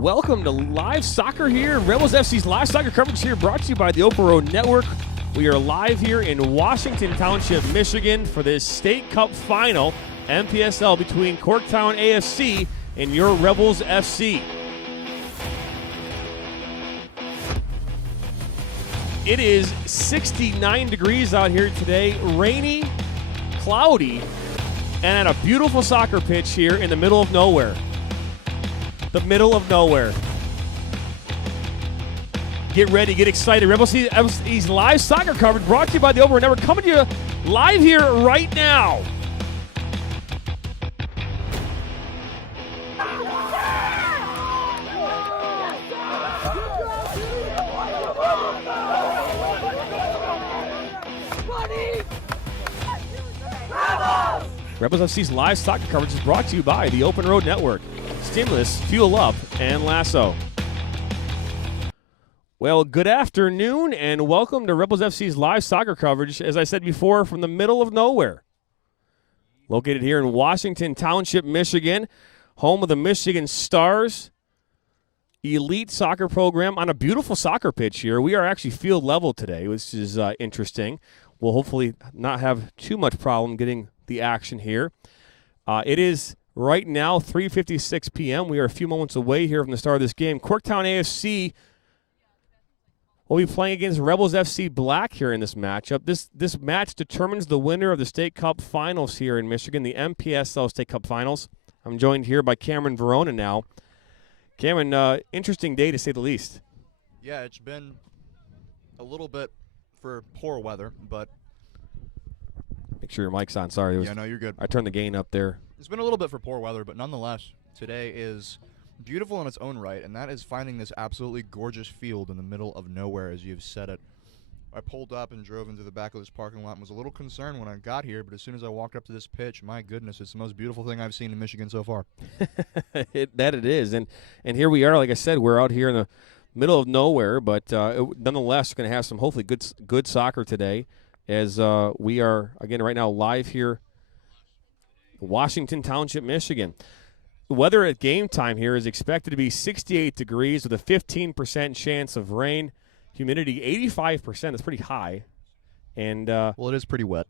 Welcome to Live Soccer here. Rebels FC's Live Soccer coverage here brought to you by the Open Road Network. We are live here in Washington Township, Michigan for this State Cup final, MPSL, between Corktown AFC and your Rebels FC. It is 69 degrees out here today, rainy, cloudy, and at a beautiful soccer pitch here in the middle of nowhere. The middle of nowhere. Get ready, get excited. Rebels FC's live soccer coverage brought to you by the Open Road Network, coming to you live here right now. Rebels FC's live soccer coverage is brought to you by the Open Road Network. Stimulus, Fuel Up, and Lasso. Well, good afternoon, and welcome to Rebels FC's live soccer coverage, as I said before, from the middle of nowhere. Located here in Washington Township, Michigan, home of the Michigan Stars elite soccer program on a beautiful soccer pitch here. We are actually field level today, which is interesting. We'll hopefully not have too much problem getting the action here. It is right now 3:56 p.m. We are a few moments away here from the start of this game. Corktown AFC will be playing against Rebels FC Black here in this matchup. This match determines the winner of the State Cup Finals here in Michigan, the MPSL State Cup Finals. I'm joined here by Cameron Verona now. Cameron, interesting day to say the least. Yeah, it's been a little bit for poor weather, but make sure your mic's on. Sorry. Yeah, no, you're good. I turned the gain up there. It's been a little bit for poor weather, but nonetheless, today is beautiful in its own right, and that is finding this absolutely gorgeous field in the middle of nowhere, as you've said it. I pulled up and drove into the back of this parking lot and was a little concerned when I got here, but as soon as I walked up to this pitch, my goodness, it's the most beautiful thing I've seen in Michigan so far. That it is, and here we are. Like I said, we're out here in the middle of nowhere, but nonetheless, going to have some hopefully good soccer today, as we are, again, right now live here Washington Township, Michigan. The weather at game time here is expected to be 68 degrees with a 15% chance of rain. Humidity 85%. That's pretty high. And well, it is pretty wet.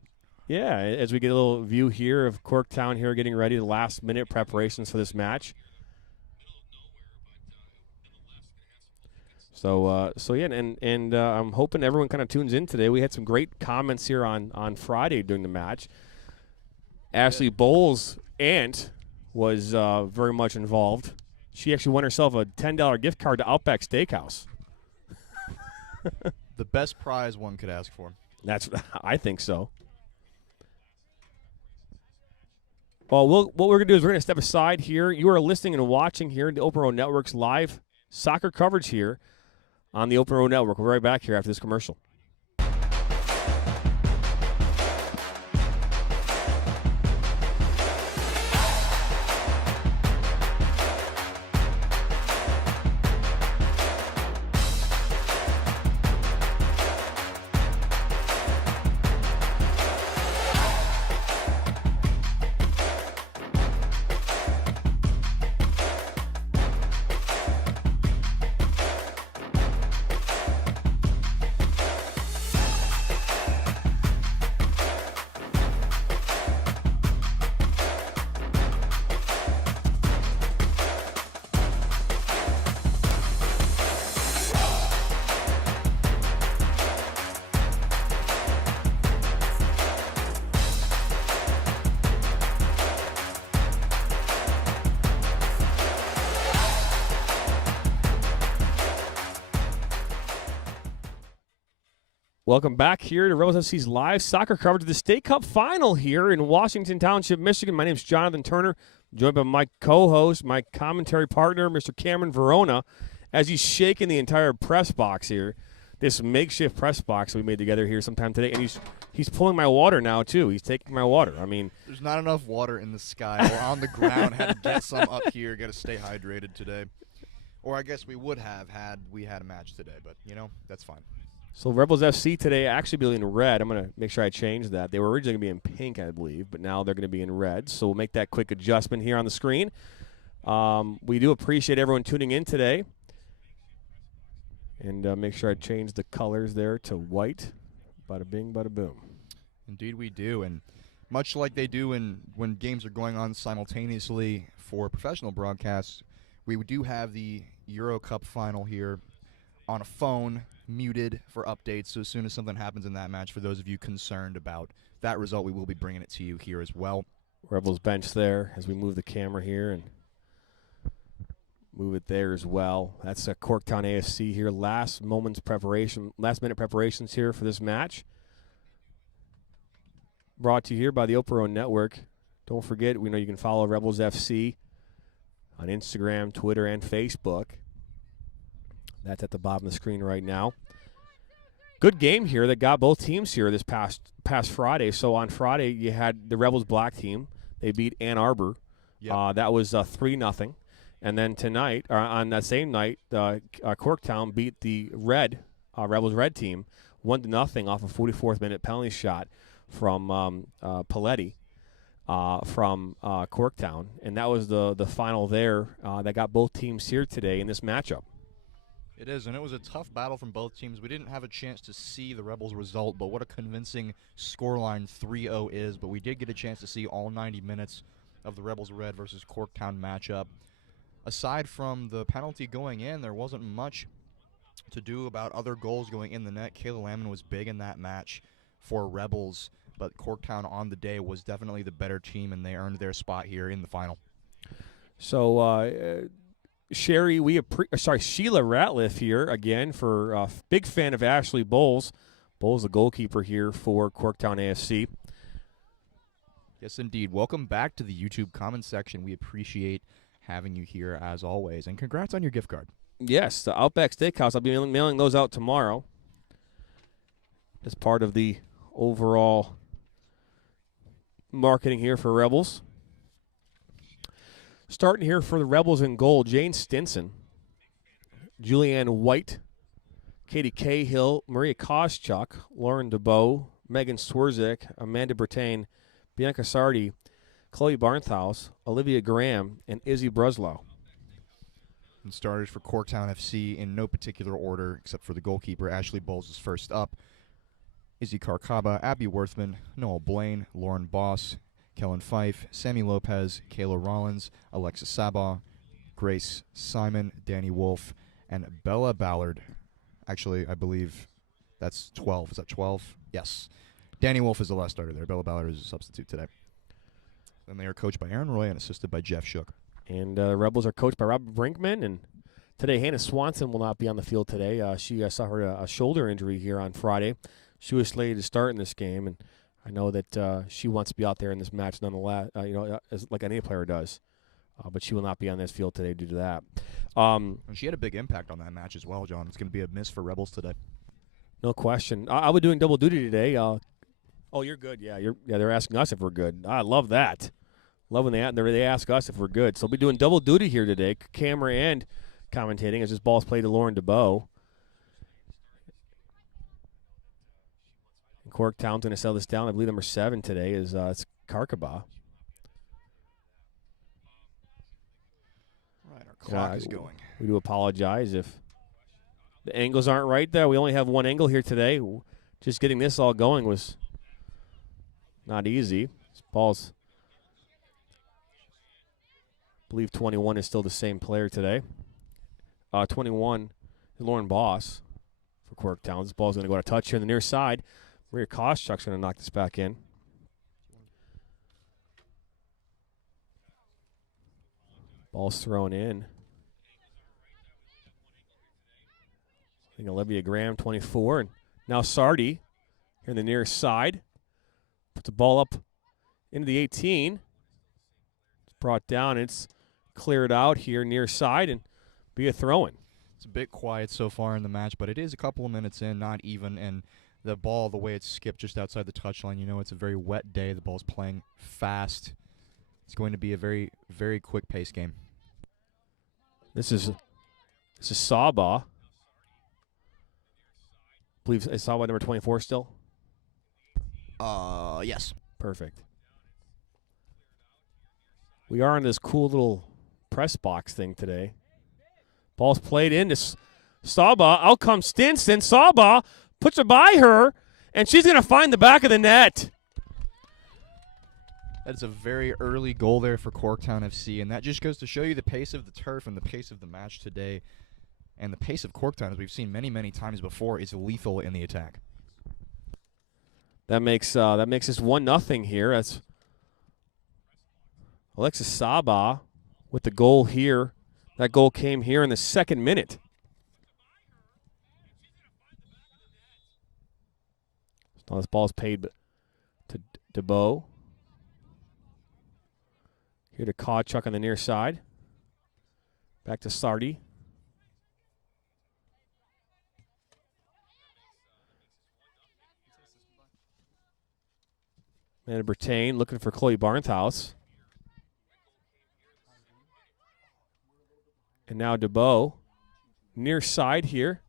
Yeah, as we get a little view here of Corktown here getting ready, the last-minute preparations for this match. So yeah, and I'm hoping everyone kind of tunes in today. We had some great comments here on Friday during the match. Ashley Bowles' aunt was very much involved. She actually won herself a $10 gift card to Outback Steakhouse. The best prize one could ask for. I think so. Well, what we're going to do is we're going to step aside here. You are listening and watching here the Open Road Network's live soccer coverage here on the Open Road Network. We'll be right back here after this commercial. Welcome back here to Rebels FC's live soccer coverage of the State Cup Final here in Washington Township, Michigan. My name is Jonathan Turner, joined by my co-host, my commentary partner, Mr. Cameron Verona, as he's shaking the entire press box here, this makeshift press box we made together here sometime today. And he's pulling my water now, too. He's taking my water. I mean, there's not enough water in the sky or on the ground. Had to get some up here, got to stay hydrated today. Or I guess we would have had we had a match today, but, you know, that's fine. So Rebels FC today actually be in red. I'm going to make sure I change that. They were originally going to be in pink, I believe, but now they're going to be in red. So we'll make that quick adjustment here on the screen. We do appreciate everyone tuning in today. And make sure I change the colors there to white. Bada bing, bada boom. Indeed we do. And much like they do when games are going on simultaneously for professional broadcasts, we do have the Euro Cup final here on a phone, muted for updates. So as soon as something happens in that match, for those of you concerned about that result, we will be bringing it to you here as well. Rebels bench there as we move the camera here and move it there as well. That's a Corktown ASC here. Last minute preparations here for this match. Brought to you here by the Opero Network. Don't forget, we know you can follow Rebels FC on Instagram, Twitter, and Facebook. That's at the bottom of the screen right now. Good game here that got both teams here this past Friday. So on Friday, you had the Rebels black team. They beat Ann Arbor. Yep. That was 3-0. And then tonight, on that same night, Corktown beat the Rebels red team 1-0 off a 44th minute penalty shot from Paletti from Corktown. And that was the final there that got both teams here today in this matchup. It is, and it was a tough battle from both teams. We didn't have a chance to see the Rebels result, but what a convincing scoreline 3-0 is. But we did get a chance to see all 90 minutes of the Rebels Red versus Corktown matchup. Aside from the penalty going in, there wasn't much to do about other goals going in the net. Kayla Lamon was big in that match for Rebels, but Corktown on the day was definitely the better team, and they earned their spot here in the final. So, Sheila Ratliff here again for big fan of Ashley Bowles. Bowles, the goalkeeper here for Corktown ASC. Yes, indeed. Welcome back to the YouTube comment section. We appreciate having you here as always, and congrats on your gift card. Yes, the Outback Steakhouse. I'll be mailing those out tomorrow as part of the overall marketing here for Rebels. Starting here for the Rebels in goal, Jane Stinson, Julianne White, Katie Cahill, Maria Koschuk, Lauren DeBow, Megan Swerzik, Amanda Bertain, Bianca Sardi, Chloe Barnthouse, Olivia Graham, and Izzy Breslow. And starters for Corktown FC in no particular order except for the goalkeeper. Ashley Bowles is first up. Izzy Karkaba, Abby Worthman, Noel Blaine, Lauren Boss, Kellen Fife, Sammy Lopez, Kayla Rollins, Alexa Sabah, Grace Simon, Danny Wolf, and Bella Ballard. Actually, I believe that's 12. Is that 12? Yes. Danny Wolf is the last starter there. Bella Ballard is a substitute today. Then they are coached by Aaron Roy and assisted by Jeff Shook. And the Rebels are coached by Robert Brinkman. And today, Hannah Swanson will not be on the field today. She suffered a shoulder injury here on Friday. She was slated to start in this game, and I know that she wants to be out there in this match nonetheless, as like any player does. But she will not be on this field today due to that. And she had a big impact on that match as well, John. It's going to be a miss for Rebels today. No question. I was doing double duty today. Oh, you're good. Yeah, they're asking us if we're good. I love that. Love when they ask us if we're good. So we'll be doing double duty here today, camera and commentating, as this ball's played to Lauren DeBow. Corktown's going to sell this down. I believe number 7 today is it's Karkaba. Right, our clock is going. We do apologize if the angles aren't right there. We only have one angle here today. Just getting this all going was not easy. This ball's, I believe 21 is still the same player today. 21 is Lauren Boss for Corktown. This ball's going to go to touch here on the near side. Maria Koschuk's going to knock this back in. Ball's thrown in. I think Olivia Graham, 24. And now Sardi here on the near side. Puts the ball up into the 18. It's brought down. It's cleared out here near side and be a throw-in. It's a bit quiet so far in the match, but it is a couple of minutes in, not even, and the ball, the way it's skipped just outside the touchline, it's a very wet day. The ball's playing fast. It's going to be a very, very quick-paced game. This is Sabah. I believe it's Sabah number 24 still? Yes. Perfect. We are on this cool little press box thing today. Ball's played into Saba. Out comes Stinson. Saba puts it by her, and she's going to find the back of the net. That's a very early goal there for Corktown FC, and that just goes to show you the pace of the turf and the pace of the match today. And the pace of Corktown, as we've seen many, many times before, is lethal in the attack. That makes us 1-0 here. That's Alexis Saba with the goal here. That goal came here in the 2nd minute. So this ball is paid to DeBow. Here to Kawchuk on the near side. Back to Sardi. And Bertain looking for Chloe Barnhouse. And now DeBow, near side here.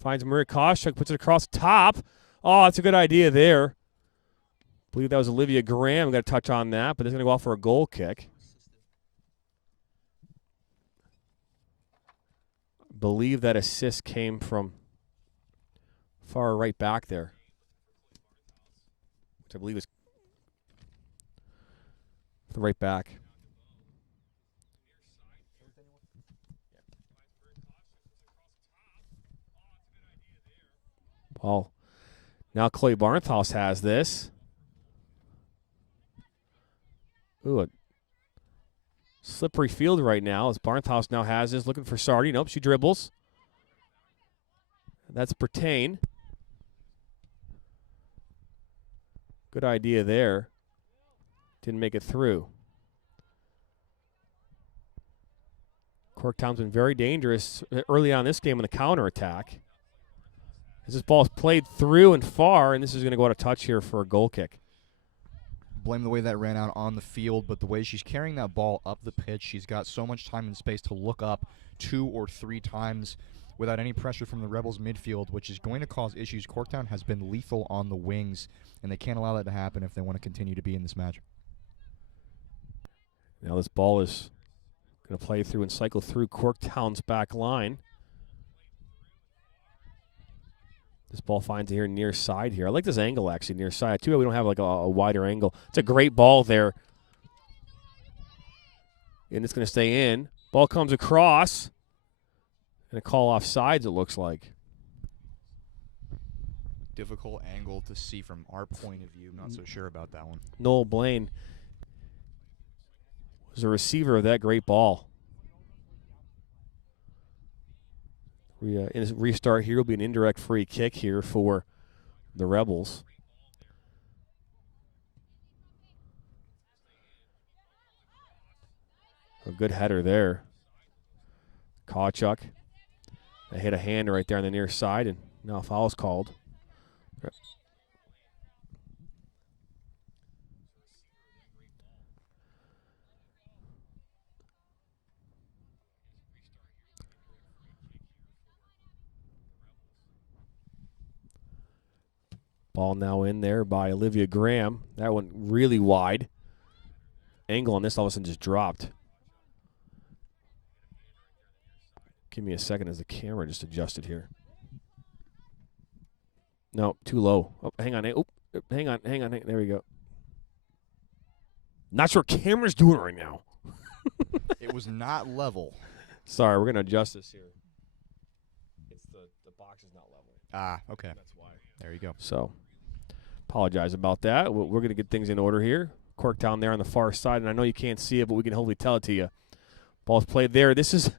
Finds Maria Kawchuk, puts it across the top. Oh, that's a good idea there. I believe that was Olivia Graham. Got to touch on that, but they're going to go out for a goal kick. I believe that assist came from far right back there, which I believe is the right back. Well, now Chloe Barnhouse has this. Ooh, a slippery field right now as Barnhouse now has this. Looking for Sardi. Nope, she dribbles. That's Bertain. Good idea there. Didn't make it through. Corktown's been very dangerous early on this game on the counterattack. As this ball is played through and far, and this is going to go out of touch here for a goal kick. Blame the way that ran out on the field, but the way she's carrying that ball up the pitch, she's got so much time and space to look up 2 or 3 times without any pressure from the Rebels midfield, which is going to cause issues. Corktown has been lethal on the wings, and they can't allow that to happen if they want to continue to be in this match. Now this ball is going to play through and cycle through Corktown's back line. This ball finds it here near side here. I like this angle actually near side. Too bad we don't have like a wider angle. It's a great ball there. And it's going to stay in. Ball comes across. And a call off sides, it looks like. Difficult angle to see from our point of view. Not so sure about that one. Noel Blaine was a receiver of that great ball. In a restart here will be an indirect free kick here for the Rebels. A good header there. Kawchuk. They hit a hand right there on the near side, and now a foul is called. Ball now in there by Olivia Graham. That went really wide. Angle on this all of a sudden just dropped. Give me a second as the camera just adjusted here. No, too low. Oh, hang on. Oh, hang on. There we go. Not sure what camera's doing right now. It was not level. Sorry, we're going to adjust this here. It's the box is not level. Ah, okay. That's why. There you go. So, apologize about that. We're going to get things in order here. Corktown there on the far side, and I know you can't see it, but we can hopefully tell it to you. Ball's played there. This is,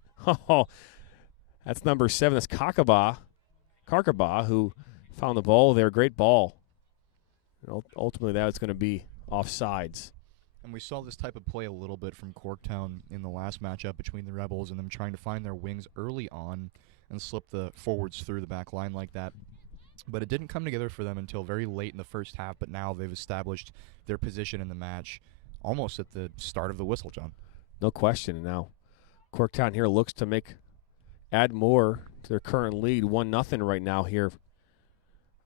that's number 7. That's Karkaba, who found the ball there. Great ball. And ultimately, that's going to be offsides. And we saw this type of play a little bit from Corktown in the last matchup between the Rebels and them trying to find their wings early on and slip the forwards through the back line like that. But it didn't come together for them until very late in the first half, but now they've established their position in the match almost at the start of the whistle, John. No question. And now Corktown here looks to add more to their current lead. 1-0 right now here.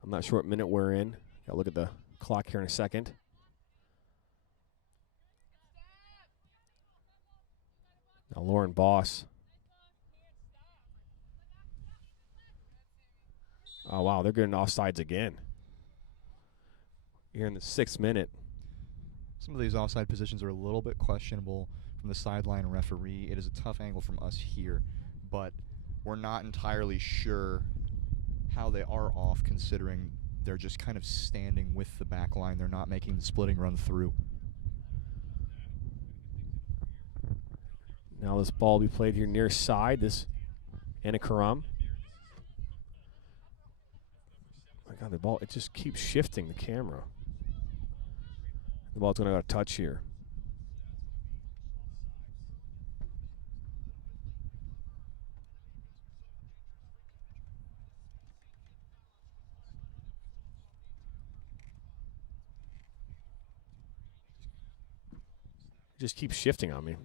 I'm not sure what minute we're in. Got to look at the clock here in a second. Now Lauren Boss. Oh, wow, they're getting offsides again. Here in the 6th minute. Some of these offside positions are a little bit questionable from the sideline referee. It is a tough angle from us here, but we're not entirely sure how they are off, considering they're just kind of standing with the back line. They're not making the splitting run through. Now this ball will be played here near side. This Anna Karam. My God, the ball, it just keeps shifting the camera. The ball's going to go to touch here. It just keeps shifting on me.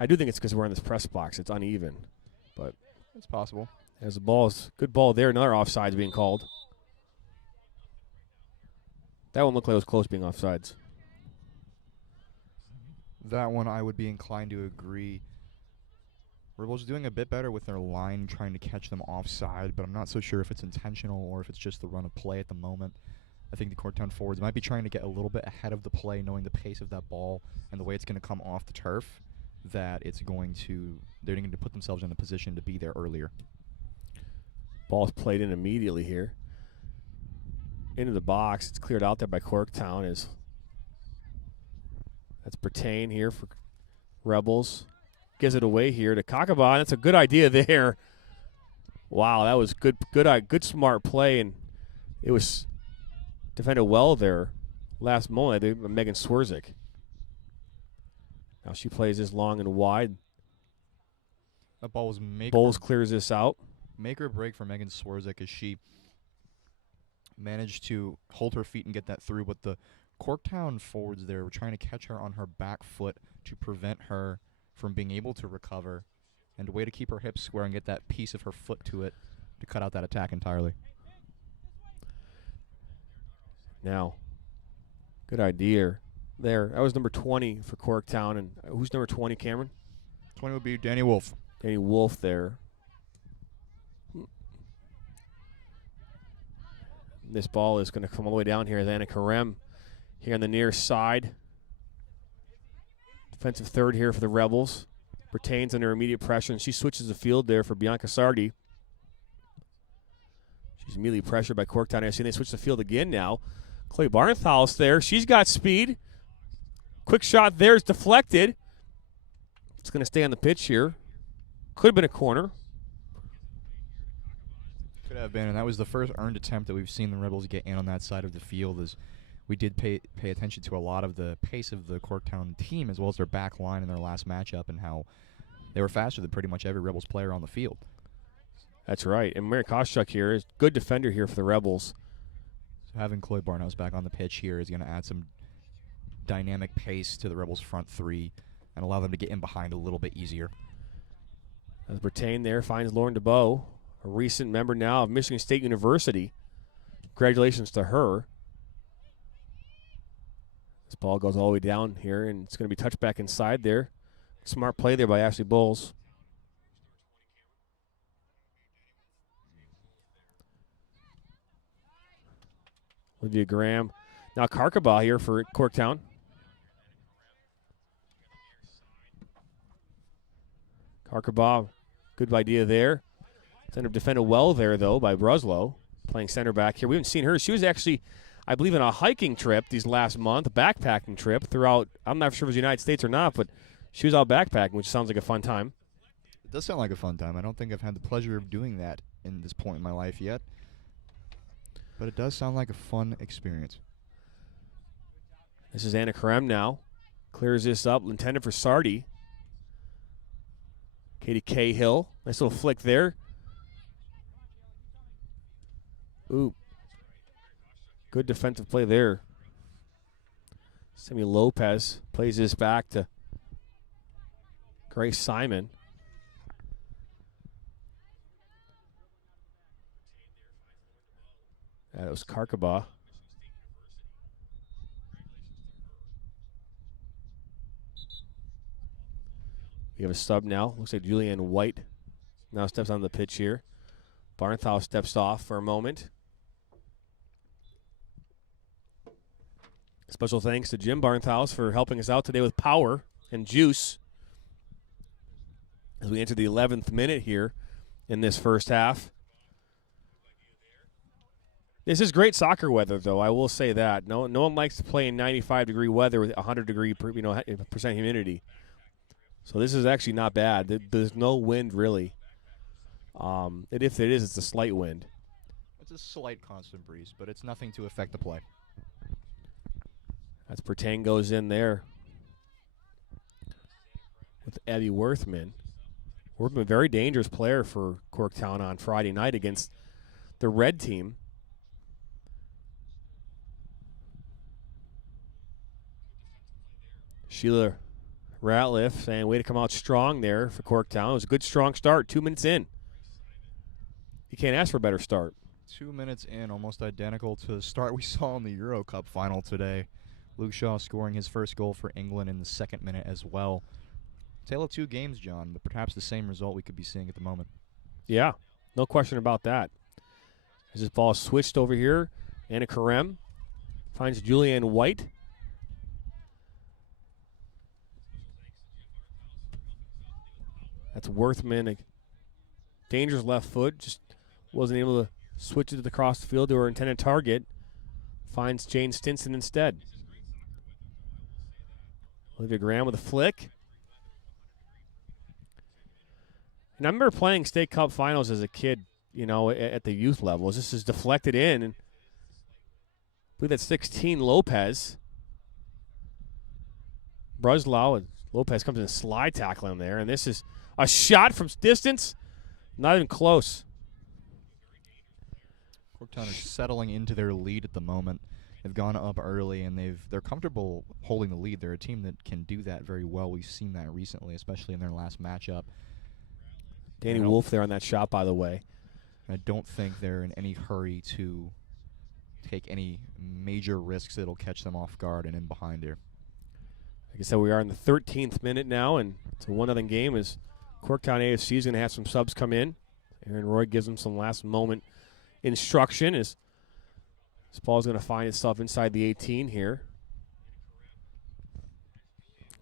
I do think it's because we're in this press box. It's uneven, but it's possible. As the ball is good ball there, another offsides being called. That one looked like it was close being offsides. That one I would be inclined to agree. Rebels doing a bit better with their line, trying to catch them offside, but I'm not so sure if it's intentional or if it's just the run of play at the moment. I think the Corktown forwards might be trying to get a little bit ahead of the play, knowing the pace of that ball and the way it's going to come off the turf, that they're going to put themselves in the position to be there earlier. Ball's played in immediately here. Into the box. It's cleared out there by Corktown. That's Bertain here for Rebels. Gives it away here to Kakaba. That's a good idea there. Wow, that was good smart play, and it was defended well there. Last moment, Megan Swerzik. Now she plays this long and wide. That ball was Bowles clears this out. Make or break for Megan Swerzik as she managed to hold her feet and get that through, but the Corktown forwards there were trying to catch her on her back foot to prevent her from being able to recover, and a way to keep her hips square and get that piece of her foot to it to cut out that attack entirely. Now, good idea there. That was number 20 for Corktown. And who's number 20, Cameron? 20 would be Danny Wolf. Danny Wolf there. This ball is going to come all the way down here. Anna Karem here on the near side. Defensive third here for the Rebels. Bertain's under immediate pressure, and she switches the field there for Bianca Sardi. She's immediately pressured by Corktown. I see they switch the field again now. Chloe Barnthals there. She's got speed. Quick shot there is deflected. It's going to stay on the pitch here. Could have been a corner. Could have been, and that was the first earned attempt that we've seen the Rebels get in on that side of the field. As we did pay attention to a lot of the pace of the Corktown team as well as their back line in their last matchup and how they were faster than pretty much every Rebels player on the field. That's right. And Mary Koschuk here is good defender here for the Rebels. So having Chloe Barnhouse back on the pitch here is going to add some dynamic pace to the Rebels' front three and allow them to get in behind a little bit easier. As Bertain there finds Lauren DeBow, a recent member now of Michigan State University. Congratulations to her. This ball goes all the way down here, and it's going to be touched back inside there. Smart play there by Ashley Bowles. Olivia Graham. Now Karkaba here for Corktown. Karkaba, good idea there. It's ended up defended well there, though, by Bruslow, playing center back here. We haven't seen her. She was actually, I believe, on a hiking trip these last month, a backpacking trip throughout, I'm not sure if it was the United States or not, but she was out backpacking, which sounds like a fun time. It does sound like a fun time. I don't think I've had the pleasure of doing that in this point in my life yet. But it does sound like a fun experience. This is Anna Karem now. Clears this up, intended for Sardi. Katie Cahill. Nice little flick there. Ooh. Good defensive play there. Sammy Lopez plays this back to Grace Simon. That was Karkaba. We have a sub now. Looks like Julianne White now steps on the pitch here. Barnthal steps off for a moment. Special thanks to Jim Barnthal for helping us out today with power and juice as we enter the 11th minute here in this first half. This is great soccer weather, though. I will say that. No one likes to play in 95-degree weather with 100-degree percent humidity. So this is actually not bad. There's no wind really. If it is, it's a slight wind. It's a slight constant breeze, but it's nothing to affect the play. As Pertain goes in there with Abby Worthman. Worthman, a very dangerous player for Corktown on Friday night against the red team. Sheila Ratliff saying, way to come out strong there for Corktown. It was a good, strong start, 2 minutes in. You can't ask for a better start. 2 minutes in, almost identical to the start we saw in the Euro Cup final today. Luke Shaw scoring his first goal for England in the second minute as well. Tale of two games, John, but perhaps the same result we could be seeing at the moment. Yeah, no question about that. As this ball is switched over here, Anna Karem finds Julianne White. That's Worthman, a dangerous left foot, just wasn't able to switch it across the field to her intended target. Finds Jane Stinson instead. Olivia Graham with a flick. And I remember playing state cup finals as a kid, at the youth levels. This is deflected in. And I believe that's 16 Lopez. Bruslau and Lopez comes in a slide tackle in there. And this is a shot from distance. Not even close. Corktown is settling into their lead at the moment. They've gone up early, and they're comfortable holding the lead. They're a team that can do that very well. We've seen that recently, especially in their last matchup. Danny Wolf there on that shot, by the way. I don't think they're in any hurry to take any major risks that'll catch them off guard and in behind here. Like I said, we are in the 13th minute now, and it's a 1-0 game as Corktown AFC is going to have some subs come in. Aaron Roy gives them some last-moment instruction as this ball is going to find itself inside the 18 here.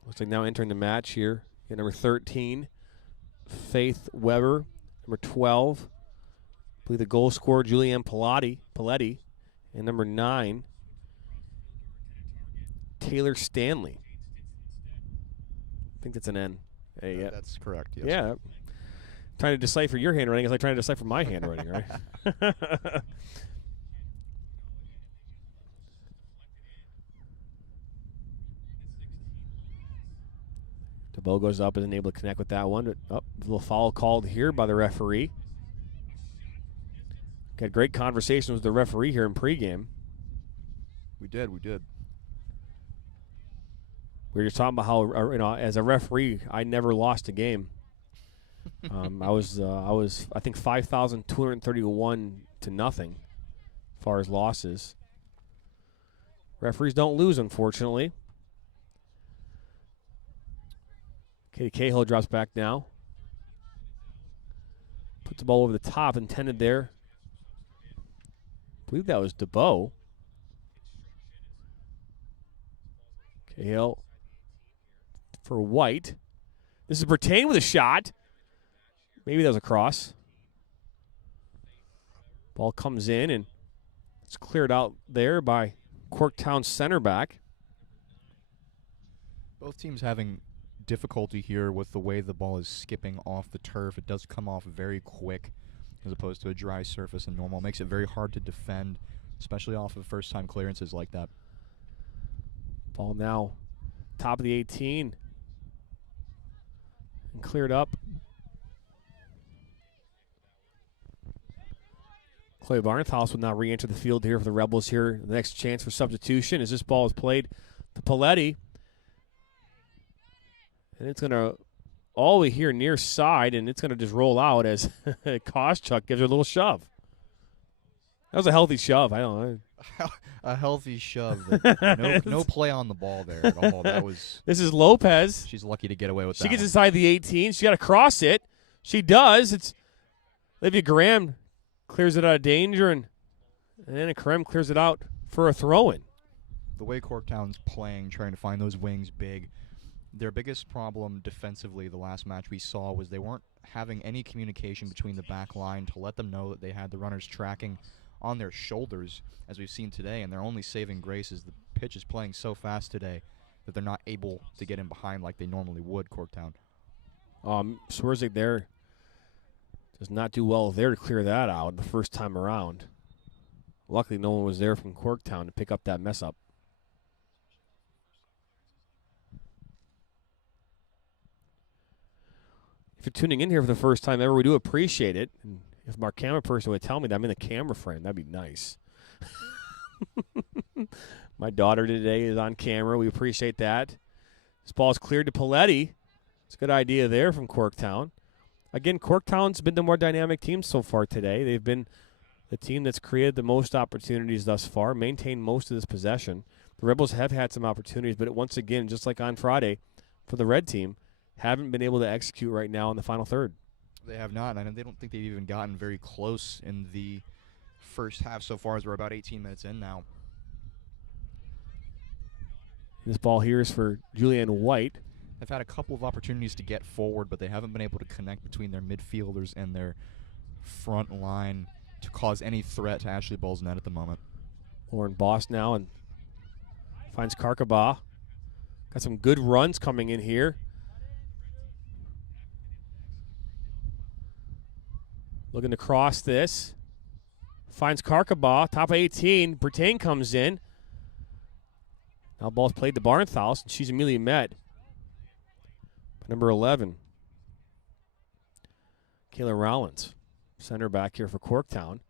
Looks like now entering the match here. Number 13, Faith Weber. Number 12, I believe the goal scorer, Julianne Paletti. And number 9, Taylor Stanley. I think that's an N. Hey, yeah. That's correct, yes. Yeah. Trying to decipher your handwriting is like trying to decipher my handwriting, right? DeVoe goes up, isn't able to connect with that one. But, a little foul called here by the referee. Got great conversation with the referee here in pregame. We did. We were just talking about how, as a referee, I never lost a game. I was I think 5,231 to nothing as far as losses. Referees don't lose, unfortunately. Katie Cahill drops back now. Puts the ball over the top, intended there. I believe that was DeBow. Cahill for White. This is Bertain with a shot. Maybe that was a cross. Ball comes in, and it's cleared out there by Corktown center back. Both teams having difficulty here with the way the ball is skipping off the turf. It does come off very quick as opposed to a dry surface and normal. Makes it very hard to defend, especially off of first-time clearances like that. Ball now top of the 18 and cleared up. Chloe Barnthal will now re-enter the field here for the Rebels here. The next chance for substitution as this ball is played to Paletti. And it's going to all the way here near side, and it's going to just roll out as Koschuk gives her a little shove. That was a healthy shove. I don't know. A healthy shove. No play on the ball there at all. That was. This is Lopez. She's lucky to get away with that. She gets one. inside the 18. She got to cross it. She does. It's Olivia Graham clears it out of danger, and then Krem clears it out for a throw-in. The way Corktown's playing, trying to find those wings big, their biggest problem defensively the last match we saw was they weren't having any communication between the back line to let them know that they had the runners tracking on their shoulders, as we've seen today, and their only saving grace is the pitch is playing so fast today that they're not able to get in behind like they normally would, Corktown. Swerzik there does not do well there to clear that out the first time around. Luckily, no one was there from Corktown to pick up that mess up. If you're tuning in here for the first time ever, we do appreciate it. And if our camera person would tell me that I'm in the camera frame, that'd be nice. My daughter today is on camera. We appreciate that. This ball's cleared to Paletti. It's a good idea there from Corktown. Again, Corktown's been the more dynamic team so far today. They've been the team that's created the most opportunities thus far, maintained most of this possession. The Rebels have had some opportunities, but once again, just like on Friday for the red team, haven't been able to execute right now in the final third. They have not, and they don't think they've even gotten very close in the first half so far, as we're about 18 minutes in now. This ball here is for Julianne White. They've had a couple of opportunities to get forward, but they haven't been able to connect between their midfielders and their front line to cause any threat to Ashley Ball's net at the moment. Lauren Boss now and finds Karkaba. Got some good runs coming in here. Looking to cross this. Finds Karkaba, top of 18. Brittain comes in. Now ball's played to Barnthouse, and she's immediately met by number 11. Kayla Rowlands, center back here for Corktown.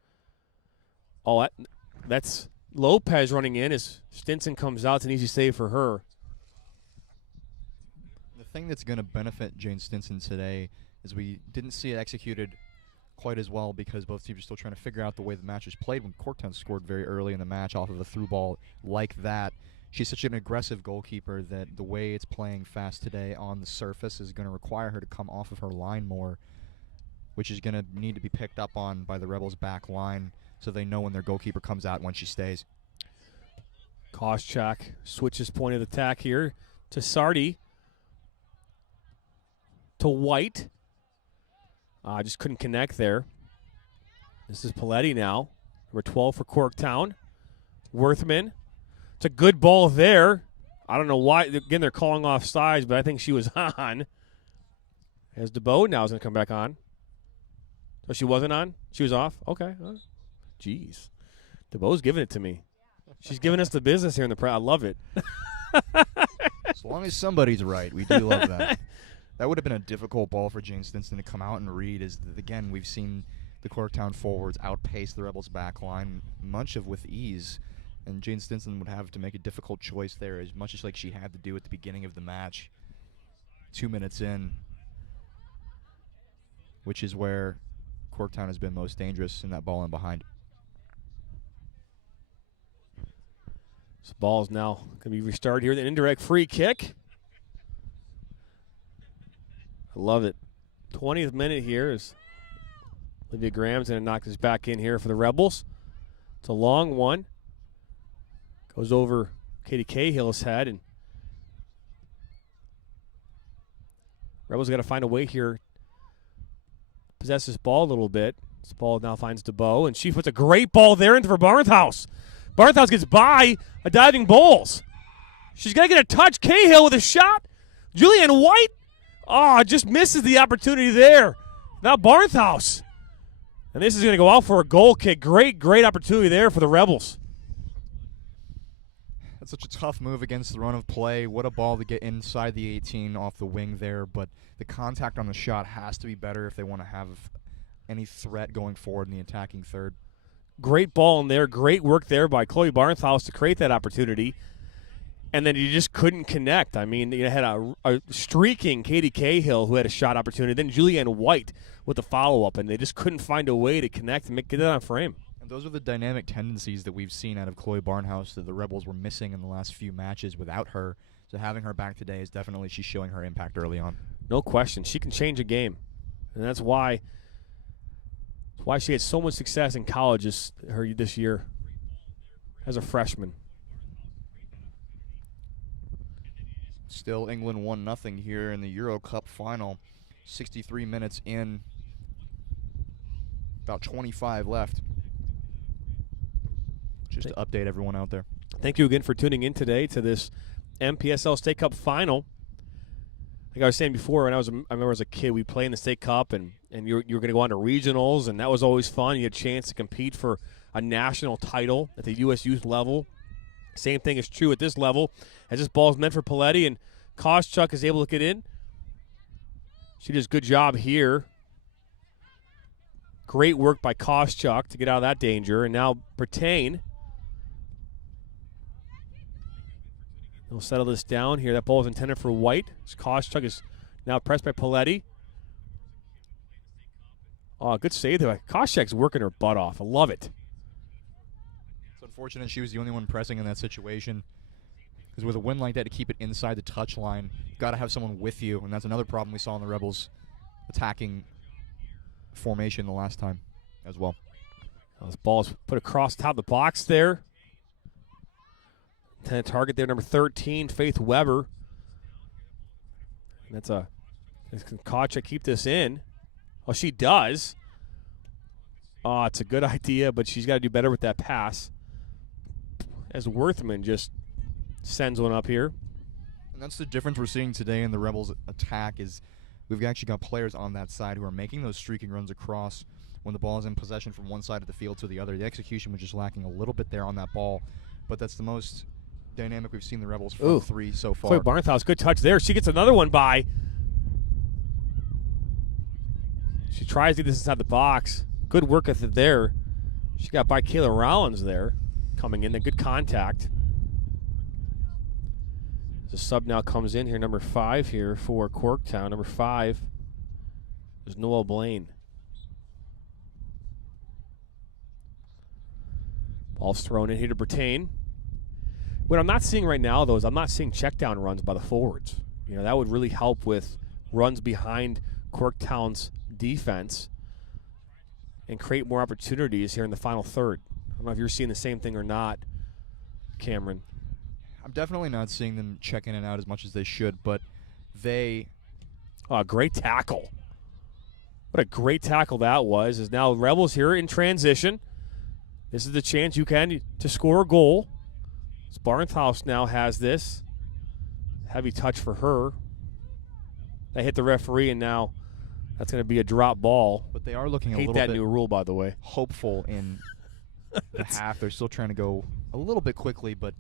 Oh, that's Lopez running in as Stinson comes out. It's an easy save for her. The thing that's going to benefit Jane Stinson today is we didn't see it executed quite as well because both teams are still trying to figure out the way the match is played. When Corktown scored very early in the match off of a through ball like that, she's such an aggressive goalkeeper that the way it's playing fast today on the surface is going to require her to come off of her line more, which is going to need to be picked up on by the Rebels' back line so they know when their goalkeeper comes out when she stays. Koschak switches point of attack here to Sardi. To White. Just couldn't connect there. This is Paletti now. Number 12 for Corktown. Worthman. It's a good ball there. I don't know why. Again, they're calling off sides, but I think she was on. As DeBow now is going to come back on. So she wasn't on? She was off? Okay. Jeez. DeBow's giving it to me. She's giving us the business here in the I love it. As long as somebody's right, we do love that. That would have been a difficult ball for Jane Stinson to come out and read. Again, we've seen the Corktown forwards outpace the Rebels' back line much of with ease. And Jane Stinson would have to make a difficult choice there, as much as like she had to do at the beginning of the match. 2 minutes in, which is where Corktown has been most dangerous in that ball in behind. This ball is now going to be restarted here. An indirect free kick. I love it. 20th minute here is Olivia Graham's going to knock this back in here for the Rebels. It's a long one. Goes over Katie Cahill's head, and Rebels got to find a way here. Possess this ball a little bit. This ball now finds DeBow, and she puts a great ball there into for Barnthouse. Barnthouse gets by a diving Bowles. She's got to get a touch. Cahill with a shot. Julianne White. Just misses the opportunity there. Now Barnthouse. And this is going to go out for a goal kick. Great opportunity there for the Rebels. That's such a tough move against the run of play. What a ball to get inside the 18 off the wing there, but the contact on the shot has to be better if they want to have any threat going forward in the attacking third. Great ball in there. Great work there by Chloe Barnthouse to create that opportunity. And then you just couldn't connect. I mean, you had a streaking Katie Cahill who had a shot opportunity. Then Julianne White with the follow-up, and they just couldn't find a way to connect and get it on frame. And those are the dynamic tendencies that we've seen out of Chloe Barnhouse that the Rebels were missing in the last few matches without her. So having her back today is definitely, she's showing her impact early on. No question. She can change a game. And that's why she had so much success in college this year as a freshman. Still England 1-0 here in the Euro Cup final. 63 minutes in. About 25 left. Just to update everyone out there. Thank you again for tuning in today to this MPSL State Cup final. Like I was saying before, I remember as a kid, we played in the State Cup, and you were going to go on to regionals, and that was always fun. You had a chance to compete for a national title at the U.S. youth level. Same thing is true at this level, as this ball is meant for Paletti, and Koschuk is able to get in. She does a good job here. Great work by Koschuk to get out of that danger, and now Bertain. They'll settle this down here. That ball is intended for White. Koschuk is now pressed by Paletti. Oh, good save there. Koschuk's working her butt off. I love it. It's unfortunate she was the only one pressing in that situation. Because with a win like that, to keep it inside the touch line, you've got to have someone with you, and that's another problem we saw in the Rebels attacking formation the last time as well. This ball is put across top of the box there. Intended target there, number 13, Faith Weber. And can Koschuk keep this in? Well, she does. Oh, it's a good idea, but she's got to do better with that pass. As Worthman just sends one up here. And that's the difference we're seeing today in the Rebels' attack is we've actually got players on that side who are making those streaking runs across when the ball is in possession from one side of the field to the other. The execution was just lacking a little bit there on that ball, but that's the most dynamic we've seen the Rebels front three so far. Chloe Barnhouse, good touch there. She gets another one by. She tries to get this inside the box. Good work ethic there. She got by Kayla Rollins there coming in. A good contact. The sub now comes in here, number 5 here for Corktown. Number 5 is Noel Blaine. Ball's thrown in here to Bertain. What I'm not seeing right now, though, is I'm not seeing check down runs by the forwards. You know, that would really help with runs behind Corktown's defense and create more opportunities here in the final third. I don't know if you're seeing the same thing or not, Cameron. I'm definitely not seeing them check in and out as much as they should, but they... Oh, great tackle. What a great tackle that was. Is now Rebels here in transition. This is the chance you can to score a goal. Barnhouse now has this. Heavy touch for her. They hit the referee, and now that's going to be a drop ball. But they are looking a little bit new rule, by the way. Hopeful in the half. They're still trying to go a little bit quickly, but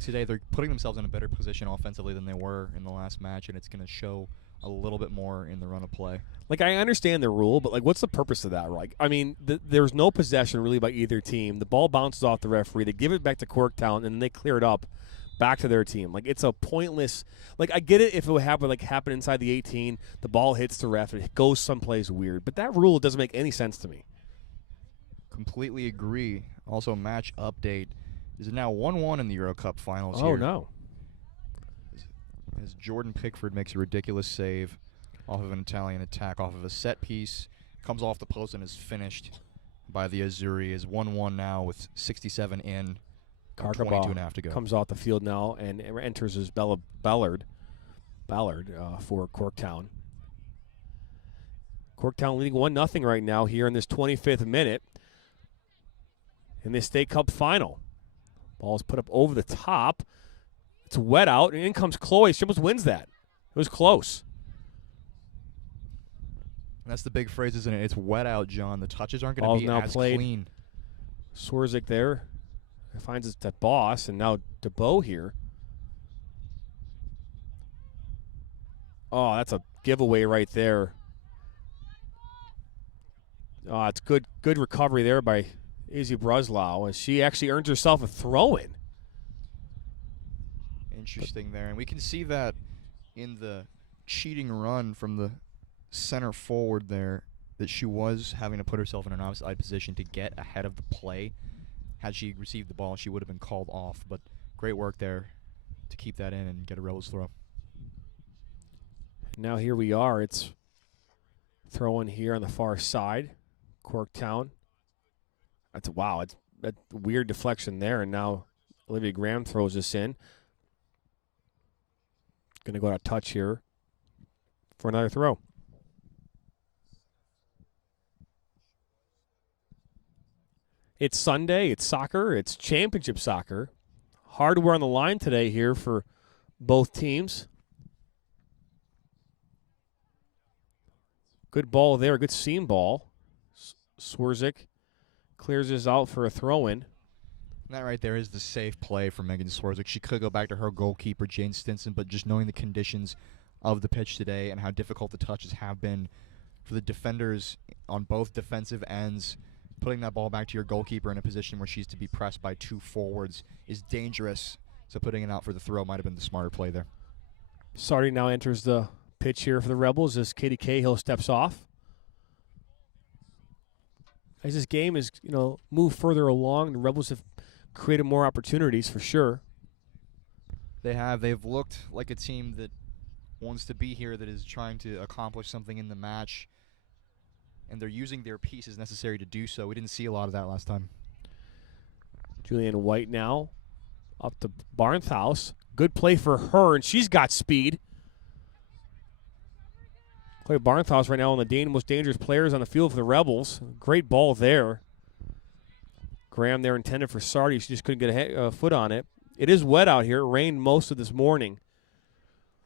today they're putting themselves in a better position offensively than they were in the last match, and it's going to show a little bit more in the run of play. Like, I understand the rule, but, like, what's the purpose of that? Like, I mean, there's no possession really by either team. The ball bounces off the referee. They give it back to Corktown, and then they clear it up back to their team. Like, it's a pointless – like, I get it if it would happen inside the 18, the ball hits the ref, it goes someplace weird. But that rule doesn't make any sense to me. Completely agree. Also, match update. Is it now 1-1 in the Euro Cup finals here? Oh, no. As Jordan Pickford makes a ridiculous save off of an Italian attack, off of a set piece, comes off the post and is finished by the Azzurri. Is 1-1 now with 67 in, 22 and a half to go. Comes off the field now and enters as Ballard for Corktown. Corktown leading 1-0 right now here in this 25th minute in this State Cup final. Ball is put up over the top. It's wet out, and in comes Chloe. She almost wins that. It was close. And that's the big phrase, isn't it? It's wet out, John. The touches aren't going to be as clean. Swarzik there finds it at Boss, and now DeBow here. Oh, that's a giveaway right there. Oh, it's good recovery there by Izzy Bruslau, as she actually earns herself a throw-in. Interesting there. And we can see that in the cheating run from the center forward there. that she was having to put herself in an offside position to get ahead of the play. Had she received the ball, she would have been called off. But great work there to keep that in and get a Rebels throw. Now here we are. It's throwing here on the far side. Corktown. Wow. It's that weird deflection there, and now Olivia Graham throws this in. Going to go out of touch here for another throw. It's Sunday. It's soccer. It's championship soccer. Hardware on the line today here for both teams. Good ball there. Good seam ball. Swerzik clears this out for a throw-in. That right there is the safe play for Megan Swerzik. She could go back to her goalkeeper, Jane Stinson, but just knowing the conditions of the pitch today and how difficult the touches have been for the defenders on both defensive ends, putting that ball back to your goalkeeper in a position where she's to be pressed by two forwards is dangerous. So putting it out for the throw might have been the smarter play there. Sardi now enters the pitch here for the Rebels as Katie Cahill steps off. As this game is, moved further along, the Rebels have created more opportunities for sure. They have. They've looked like a team that wants to be here, that is trying to accomplish something in the match, and they're using their pieces necessary to do so. We didn't see a lot of that last time. Julianne White now up to Barnhouse. Good play for her, and she's got speed. Clay Barnhouse right now one of the most dangerous players on the field for the Rebels. Great ball there. Graham there intended for Sardi. She just couldn't get a foot on it. It is wet out here. It rained most of this morning.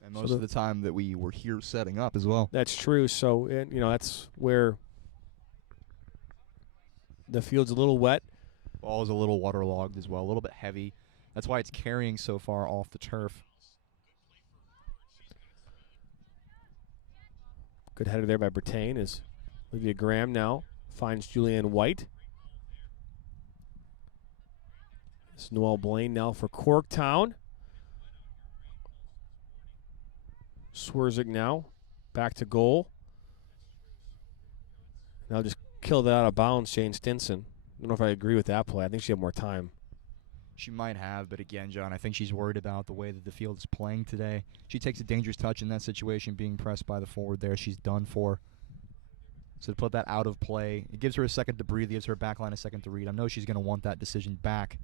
And most of the time that we were here setting up as well. That's true. So, that's where the field's a little wet. Ball is a little waterlogged as well, a little bit heavy. That's why it's carrying so far off the turf. Good header there by Bertain as Olivia Graham now finds Julianne White. It's Noelle Blaine now for Corktown. Swerzik now back to goal. Now just killed that out of bounds, Jane Stinson. I don't know if I agree with that play. I think she had more time. She might have, but again, John, I think she's worried about the way that the field is playing today. She takes a dangerous touch in that situation, being pressed by the forward there. She's done for. So to put that out of play, it gives her a second to breathe, it gives her back line a second to read. I know she's going to want that decision back,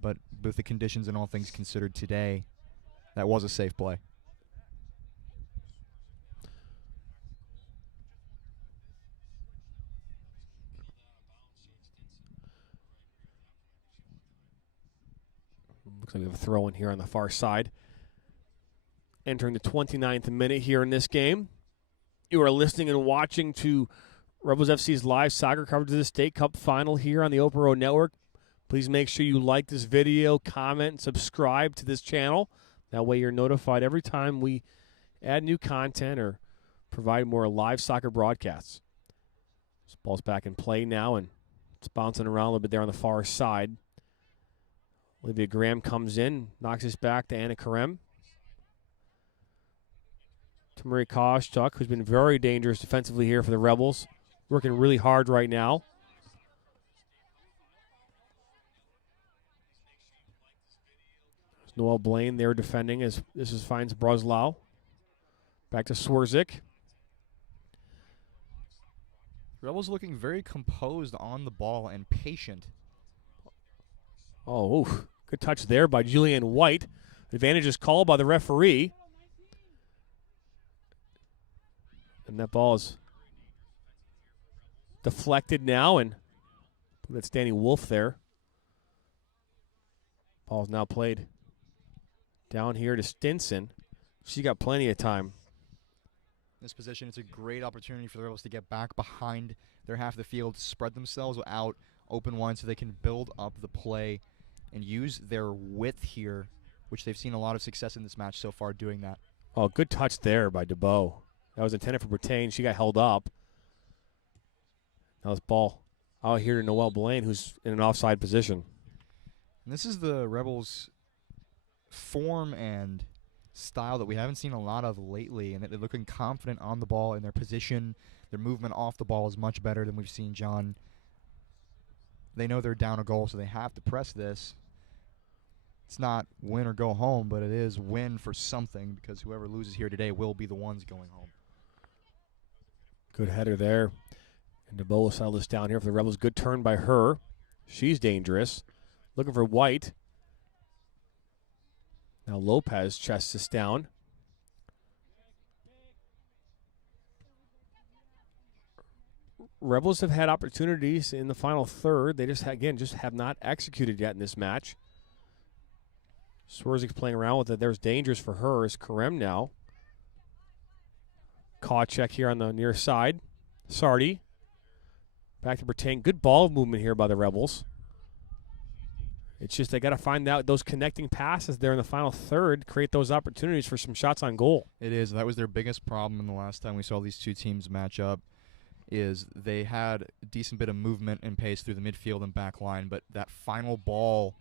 but with the conditions and all things considered today, that was a safe play. Looks like we have a throw in here on the far side. Entering the 29th minute here in this game. You are listening and watching to Rebels FC's live soccer coverage of the State Cup final here on the Open Road Network. Please make sure you like this video, comment, and subscribe to this channel. That way you're notified every time we add new content or provide more live soccer broadcasts. This ball's back in play now, and it's bouncing around a little bit there on the far side. Olivia Graham comes in, knocks this back to Anna Karem. To Marie TIC-TOK, who's been very dangerous defensively here for the Rebels. Working really hard right now. There's Noelle Blaine there defending as finds Broslau. Back to Swerzik. Rebels looking very composed on the ball and patient. Oh, oof. Good touch there by Julianne White. Advantage is called by the referee. And that ball is deflected now, and that's Danny Wolf there. Ball's now played down here to Stinson. She got plenty of time. In this position, it's a great opportunity for the Rebels to get back behind their half of the field, spread themselves out open wide so they can build up the play and use their width here, which they've seen a lot of success in this match so far doing that. Oh, good touch there by DeBow. That was intended for Bertain. She got held up. Now this ball out here to Noelle Blaine, who's in an offside position. And this is the Rebels' form and style that we haven't seen a lot of lately, and they're looking confident on the ball in their position. Their movement off the ball is much better than we've seen, John. They know they're down a goal, so they have to press this. It's not win or go home, but it is win for something, because whoever loses here today will be the ones going home. Good header there. And DeBow will settle this down here for the Rebels. Good turn by her. She's dangerous. Looking for White. Now Lopez chests this down. Rebels have had opportunities in the final third. They just have not executed yet in this match. Swerzik's playing around with it. There's dangers for her. Is Karem now. Kawcheck here on the near side. Sardi. Back to Bertain. Good ball movement here by the Rebels. It's just they got to find out those connecting passes there in the final third, create those opportunities for some shots on goal. It is. That was their biggest problem in the last time we saw these two teams match up, is they had a decent bit of movement and pace through the midfield and back line, but that final ball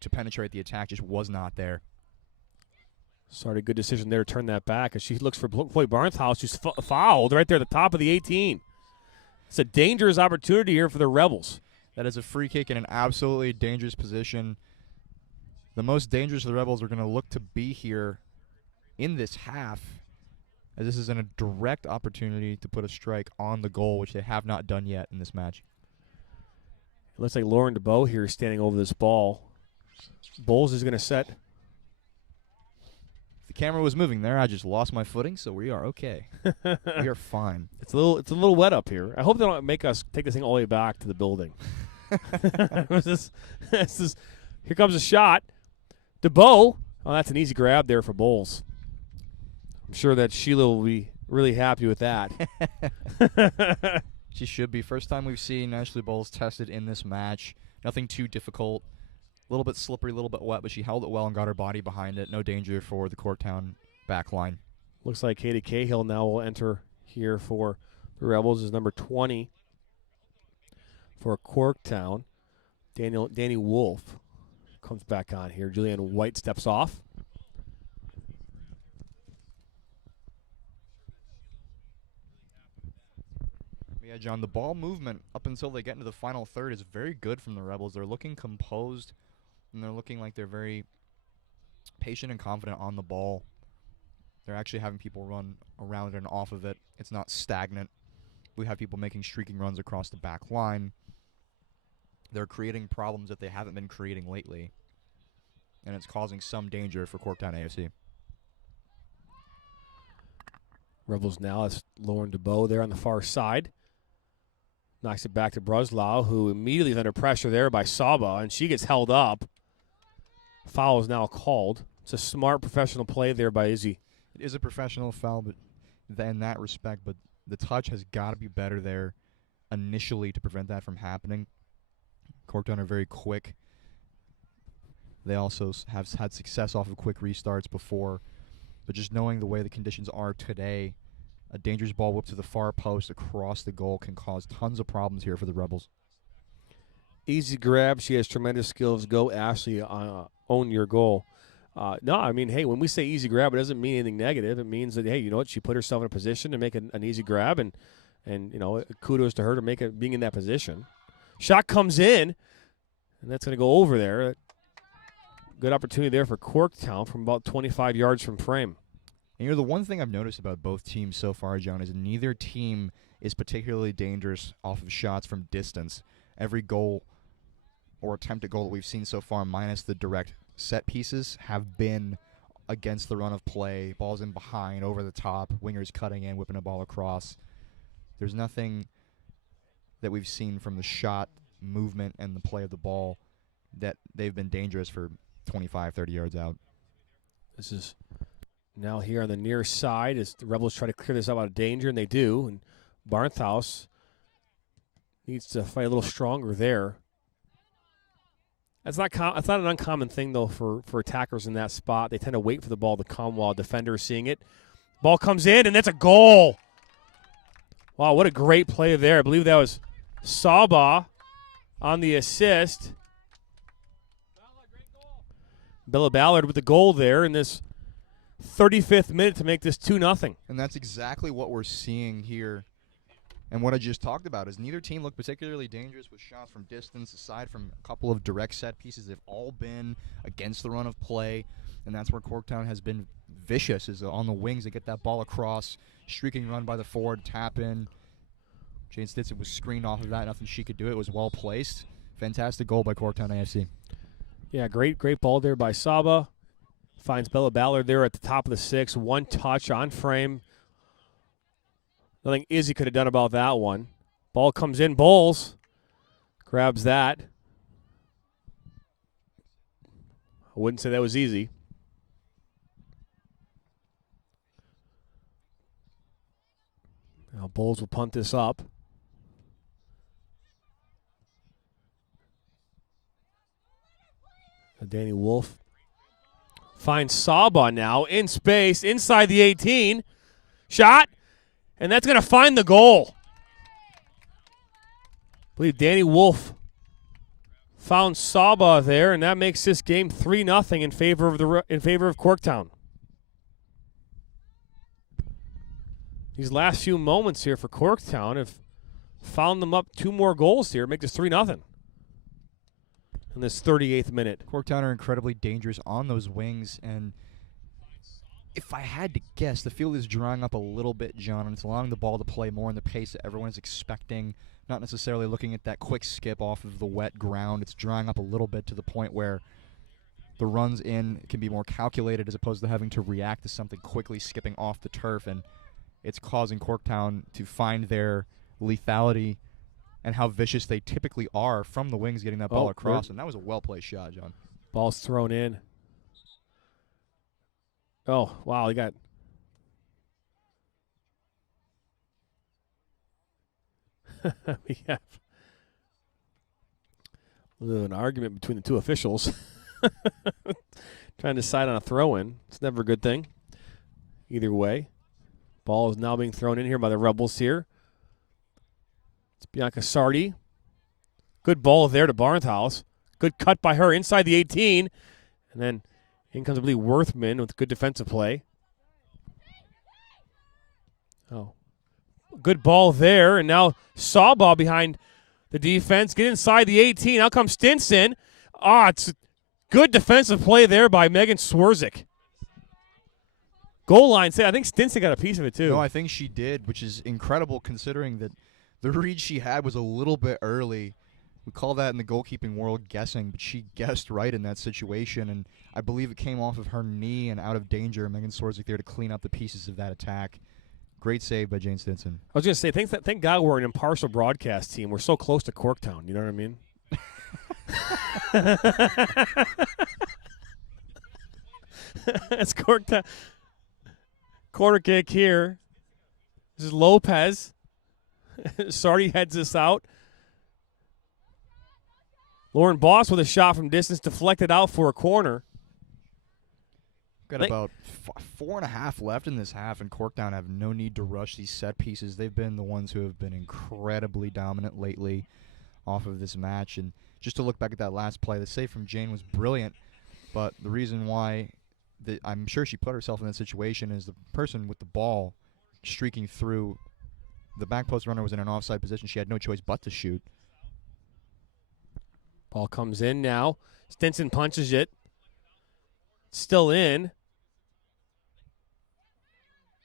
to penetrate the attack just was not there. Sorry, good decision there to turn that back as she looks for Chloe Barnhouse, who's fouled right there at the top of the 18. It's a dangerous opportunity here for the Rebels. That is a free kick in an absolutely dangerous position. The most dangerous of the Rebels are going to look to be here in this half, as this is a direct opportunity to put a strike on the goal, which they have not done yet in this match. It looks like Lauren DeBow here is standing over this ball. Bowles is going to set. The camera was moving there. I just lost my footing, so we are okay. We are fine. It's a little wet up here. I hope they don't make us take this thing all the way back to the building. Here comes a shot. DeBow. Oh, that's an easy grab there for Bowles. I'm sure that Sheila will be really happy with that. She should be. First time we've seen Ashley Bowles tested in this match. Nothing too difficult. A little bit slippery, a little bit wet, but she held it well and got her body behind it. No danger for the Corktown back line. Looks like Katie Cahill now will enter here for the Rebels as number 20 for Corktown. Danny Wolf comes back on here. Julianne White steps off. Yeah, John, the ball movement up until they get into the final third is very good from the Rebels. They're looking composed, and they're looking like they're very patient and confident on the ball. They're actually having people run around it and off of it. It's not stagnant. We have people making streaking runs across the back line. They're creating problems that they haven't been creating lately, and it's causing some danger for Corktown AFC. Rebels now, it's Lauren DeBow there on the far side. Knocks it back to Bruslau, who immediately is under pressure there by Saba, and she gets held up. Foul is now called. It's a smart professional play there by Izzy. It is a professional foul, but in that respect, but the touch has got to be better there initially to prevent that from happening. Corktown are very quick. They also have had success off of quick restarts before, but just knowing the way the conditions are today, a dangerous ball whip to the far post across the goal can cause tons of problems here for the Rebels. Easy grab. She has tremendous skills. Go, Ashley, own your goal. No, I mean, hey, when we say easy grab, it doesn't mean anything negative. It means that, hey, you know what, she put herself in a position to make an easy grab, and you know, kudos to her to being in that position. Shot comes in, and that's going to go over there. Good opportunity there for Corktown from about 25 yards from frame. And you know, the one thing I've noticed about both teams so far, John, is neither team is particularly dangerous off of shots from distance. Every goal or attempted goal that we've seen so far, minus the direct set pieces, have been against the run of play. Balls in behind, over the top, wingers cutting in, whipping a ball across. There's nothing that we've seen from the shot movement and the play of the ball that they've been dangerous for 25, 30 yards out. This is now here on the near side as the Rebels try to clear this out of danger, and they do. And Barnhouse needs to fight a little stronger there. That's not an uncommon thing, though, for attackers in that spot. They tend to wait for the ball to come while a defender is seeing it. Ball comes in, and that's a goal. Wow, what a great play there. I believe that was Saba on the assist. Bella Ballard with the goal there in this 35th minute to make this 2-0. And that's exactly what we're seeing here. And what I just talked about is neither team looked particularly dangerous with shots from distance. Aside from a couple of direct set pieces, they've all been against the run of play. And that's where Corktown has been vicious, is on the wings. They get that ball across, streaking run by the forward, tap in. Jane Stinson was screened off of that. Nothing she could do. It was well placed. Fantastic goal by Corktown AFC. Yeah, great ball there by Saba. Finds Bella Ballard there at the top of the 6. One touch on frame. Nothing Izzy could have done about that one. Ball comes in. Bowles grabs that. I wouldn't say that was easy. Now Bowles will punt this up. Danny Wolf finds Saba now in space inside the 18. Shot. And that's going to find the goal. I believe Danny Wolf found Saba there, and that makes this game 3-0 in favor of Corktown. These last few moments here for Corktown have found them up 2 more goals here, make this 3-0 in this 38th minute. Corktown are incredibly dangerous on those wings, and if I had to guess, the field is drawing up a little bit, John, and it's allowing the ball to play more in the pace that everyone is expecting, not necessarily looking at that quick skip off of the wet ground. It's drawing up a little bit to the point where the runs in can be more calculated as opposed to having to react to something quickly skipping off the turf, and it's causing Corktown to find their lethality and how vicious they typically are from the wings getting that ball across, and that was a well-placed shot, John. Ball's thrown in. Oh, wow, he got we have a little an argument between the 2 officials. Trying to decide on a throw-in. It's never a good thing. Either way. Ball is now being thrown in here by the Rebels here. It's Bianca Sardi. Good ball there to Barnhouse. Good cut by her inside the 18. And then in comes, I believe, Worthman with good defensive play. Oh. Good ball there. And now Sawball behind the defense. Get inside the 18. Out comes Stinson. It's good defensive play there by Megan Swerzik. Goal line. I think Stinson got a piece of it, too. No, I think she did, which is incredible considering that the read she had was a little bit early. We call that in the goalkeeping world guessing, but she guessed right in that situation, and I believe it came off of her knee and out of danger. Megan Swerzik there to clean up the pieces of that attack. Great save by Jane Stinson. I was going to say, thank God we're an impartial broadcast team. We're so close to Corktown, you know what I mean? It's Corktown. Corner kick here. This is Lopez. Sardi heads this out. Lauren Boss with a shot from distance, deflected out for a corner. Got about 4.5 left in this half, and Corktown have no need to rush these set pieces. They've been the ones who have been incredibly dominant lately off of this match. And just to look back at that last play, the save from Jane was brilliant, but the reason why I'm sure she put herself in that situation is the person with the ball streaking through. The back post runner was in an offside position. She had no choice but to shoot. Ball comes in now. Stinson punches it. Still in.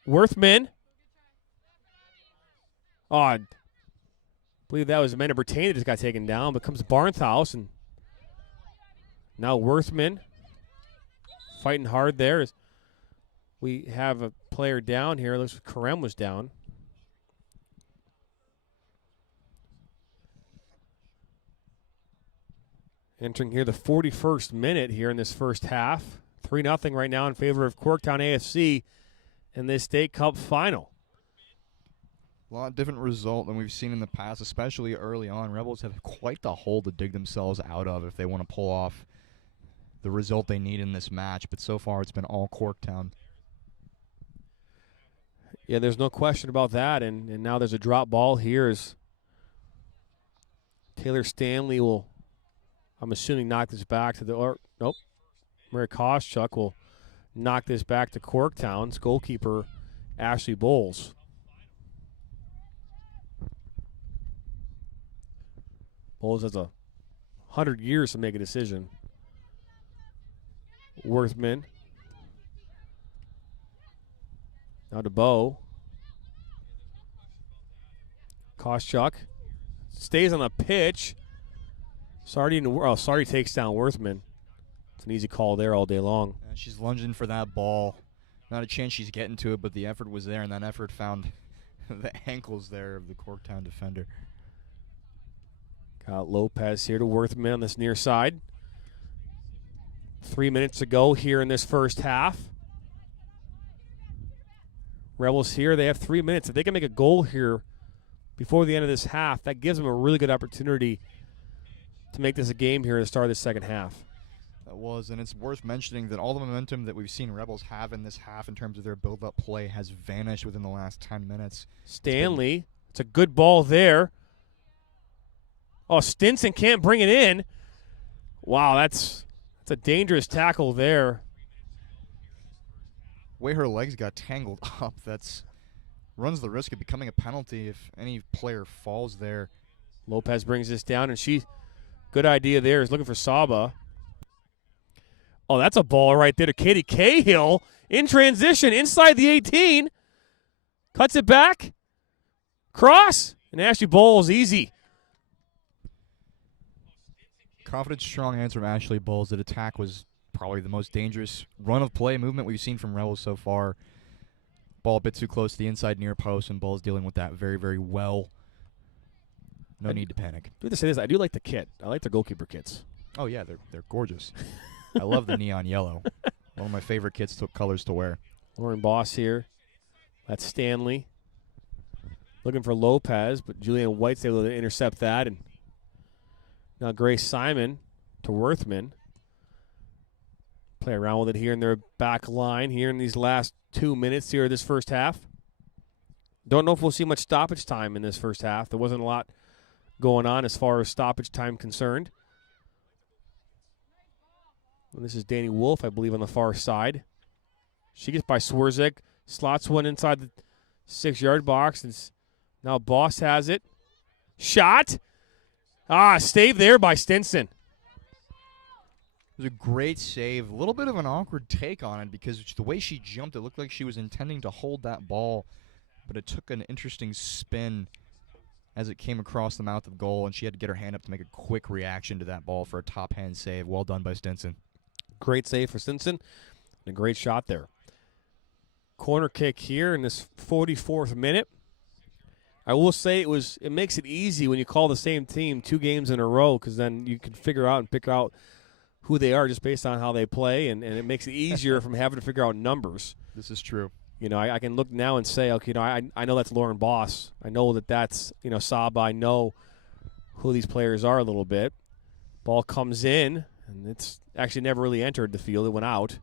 Worthman. I believe that was Amanda Bertain that just got taken down, but comes Barnhouse, and now Worthman fighting hard there. We have a player down here. Looks like Karem was down. Entering here the 41st minute here in this first half. 3-0 right now in favor of Corktown AFC in this state cup final. A lot different result than we've seen in the past, especially early on. Rebels have quite the hole to dig themselves out of if they want to pull off the result they need in this match. But so far it's been all Corktown. Yeah, there's no question about that. And now there's a drop ball here as Taylor Stanley will, I'm assuming, knock this back to the, nope. Mary Koschuk will knock this back to Corktown's goalkeeper, Ashley Bowles. Bowles has 100 years to make a decision. Worthman. Now to Bo. Koschuk stays on the pitch. Sardi takes down Worthman. It's an easy call there all day long. She's lunging for that ball. Not a chance she's getting to it, but the effort was there, and that effort found the ankles there of the Corktown defender. Got Lopez here to Worthman on this near side. 3 minutes to go here in this first half. Rebels here, they have 3 minutes. If they can make a goal here before the end of this half, that gives them a really good opportunity to make this a game here at the start of the second half. That was, and it's worth mentioning that all the momentum that we've seen Rebels have in this half in terms of their build-up play has vanished within the last 10 minutes. Stanley, it's a good ball there. Oh, Stinson can't bring it in. Wow, that's a dangerous tackle there. The way her legs got tangled up, that's runs the risk of becoming a penalty if any player falls there. Lopez brings this down, and good idea there, is looking for Saba. Oh, that's a ball right there to Katie Cahill in transition inside the 18. Cuts it back. Cross. And Ashley Bowles, easy. Confident, strong hands from Ashley Bowles. That attack was probably the most dangerous run of play movement we've seen from Rebels so far. Ball a bit too close to the inside near post, and Bowles dealing with that very, very well. No need to panic. I do have to say this. I do like the kit. I like the goalkeeper kits. Oh, yeah, they're gorgeous. I love the neon yellow. One of my favorite colors to wear. Lauren Boss here. That's Stanley. Looking for Lopez, but Julianne White's able to intercept that. And now Grace Simon to Worthman. Play around with it here in their back line here in these last 2 minutes here of this first half. Don't know if we'll see much stoppage time in this first half. There wasn't a lot going on as far as stoppage time concerned. And this is Danny Wolf, I believe, on the far side. She gets by Swerzik, slots one inside the 6-yard box, and now Boss has it. Shot! Saved there by Stinson. It was a great save. A little bit of an awkward take on it because the way she jumped, it looked like she was intending to hold that ball, but it took an interesting spin as it came across the mouth of goal, and she had to get her hand up to make a quick reaction to that ball for a top-hand save. Well done by Stinson. Great save for Stinson, and a great shot there. Corner kick here in this 44th minute. I will say it makes it easy when you call the same team 2 games in a row, because then you can figure out and pick out who they are just based on how they play, and it makes it easier from having to figure out numbers. This is true. You know, I can look now and say, okay, I know that's Lauren Boss. I know that's, Saba. I know who these players are a little bit. Ball comes in, and it's actually never really entered the field. It went out.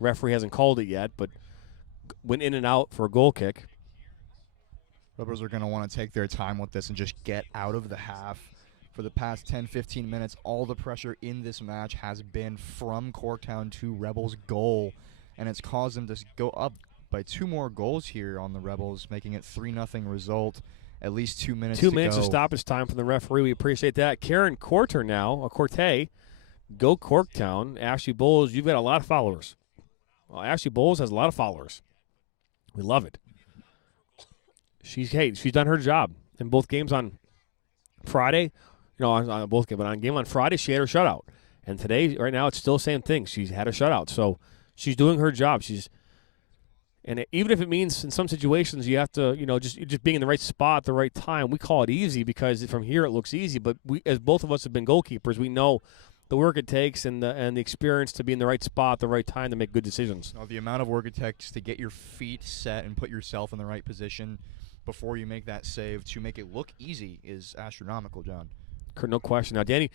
Referee hasn't called it yet, but went in and out for a goal kick. Rebels are going to want to take their time with this and just get out of the half. For the past 10, 15 minutes, all the pressure in this match has been from Corktown to Rebels' goal, and it's caused them to go up by 2 more goals here on the Rebels, making it 3-0 result. At least 2 minutes to go. 2 minutes of stoppage time from the referee. We appreciate that. Karen Corte now, go Corktown. Ashley Bowles, you've got a lot of followers. Well, Ashley Bowles has a lot of followers. We love it. She's done her job in both games on Friday. On both games, but on game on Friday, she had her shutout. And today, right now, it's still the same thing. She's had a shutout. So she's doing her job. Even if it means in some situations you have to, just being in the right spot at the right time, we call it easy because from here it looks easy. But we, as both of us have been goalkeepers, we know the work it takes and the experience to be in the right spot at the right time to make good decisions. The amount of work it takes to get your feet set and put yourself in the right position before you make that save to make it look easy is astronomical, John. No question. Now, Danny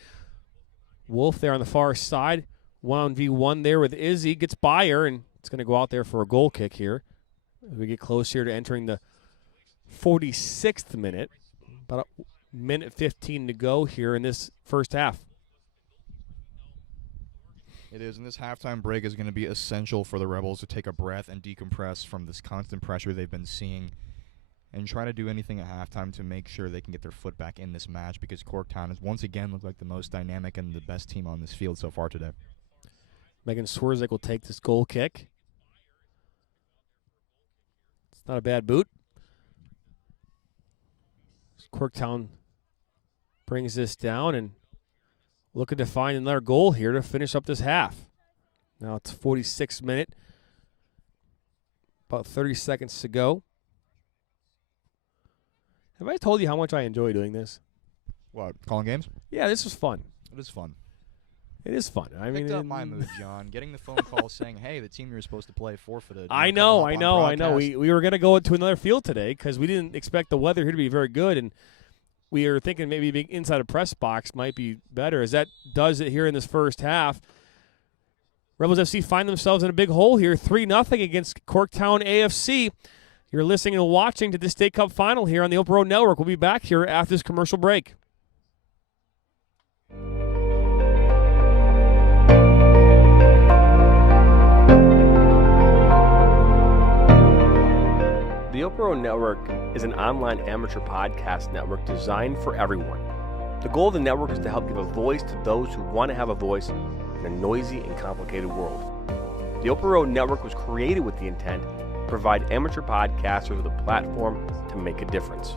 Wolf there on the far side, 1v1 there with Izzy, gets by her, and it's going to go out there for a goal kick here. We get close here to entering the 46th minute. About a minute 15 to go here in this first half. It is, and this halftime break is going to be essential for the Rebels to take a breath and decompress from this constant pressure they've been seeing and try to do anything at halftime to make sure they can get their foot back in this match, because Corktown has once again looked like the most dynamic and the best team on this field so far today. Megan Swerzik will take this goal kick. It's not a bad boot. Corktown brings this down and looking to find another goal here to finish up this half. Now it's 46th minute. About 30 seconds to go. Have I told you how much I enjoy doing this? What, calling games? Yeah, this was fun. It is fun. It is fun. I mean, picked up my mood, John. Getting the phone call saying, "Hey, the team you were supposed to play forfeited." I know. We were going to go to another field today because we didn't expect the weather here to be very good, and we were thinking maybe being inside a press box might be better, as that does it here in this first half. Rebels FC find themselves in a big hole here, 3-0 against Corktown AFC. You're listening and watching to the State Cup Final here on the Open Road Network. We'll be back here after this commercial break. The Open Road Network is an online amateur podcast network designed for everyone. The goal of the network is to help give a voice to those who want to have a voice in a noisy and complicated world. The Open Road Network was created with the intent to provide amateur podcasters with a platform to make a difference.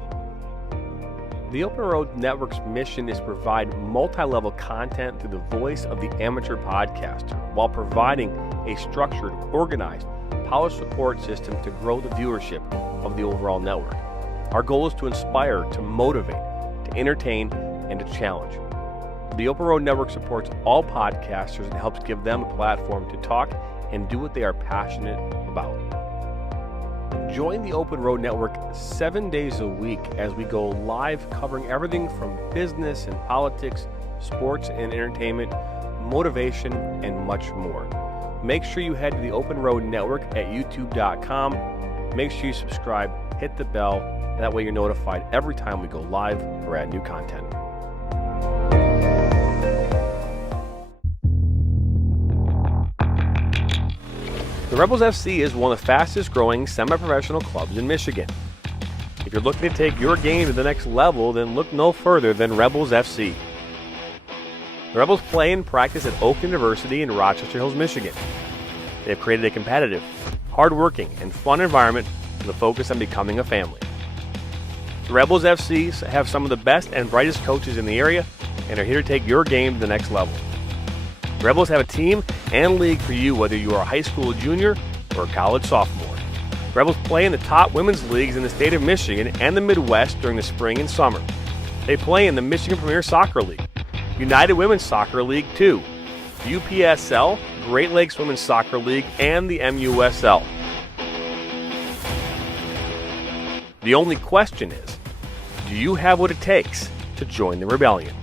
The Open Road Network's mission is to provide multi-level content through the voice of the amateur podcaster while providing a structured, organized, polished support system to grow the viewership of the overall network. Our goal is to inspire, to motivate, to entertain, and to challenge. The Open Road Network supports all podcasters and helps give them a platform to talk and do what they are passionate about. Join the Open Road Network 7 days a week as we go live covering everything from business and politics, sports and entertainment, motivation, and much more. Make sure you head to the Open Road Network at youtube.com. Make sure you subscribe, hit the bell, and that way you're notified every time we go live or add new content. The Rebels FC is one of the fastest growing semi-professional clubs in Michigan. If you're looking to take your game to the next level, then look no further than Rebels FC. The Rebels play and practice at Oak University in Rochester Hills, Michigan. They have created a competitive, hard-working, and fun environment with a focus on becoming a family. The Rebels FC have some of the best and brightest coaches in the area and are here to take your game to the next level. The Rebels have a team and league for you whether you are a high school junior or a college sophomore. The Rebels play in the top women's leagues in the state of Michigan and the Midwest during the spring and summer. They play in the Michigan Premier Soccer League, United Women's Soccer League 2, MPSL, Great Lakes Women's Soccer League, and the MUSL. The only question is, do you have what it takes to join the rebellion?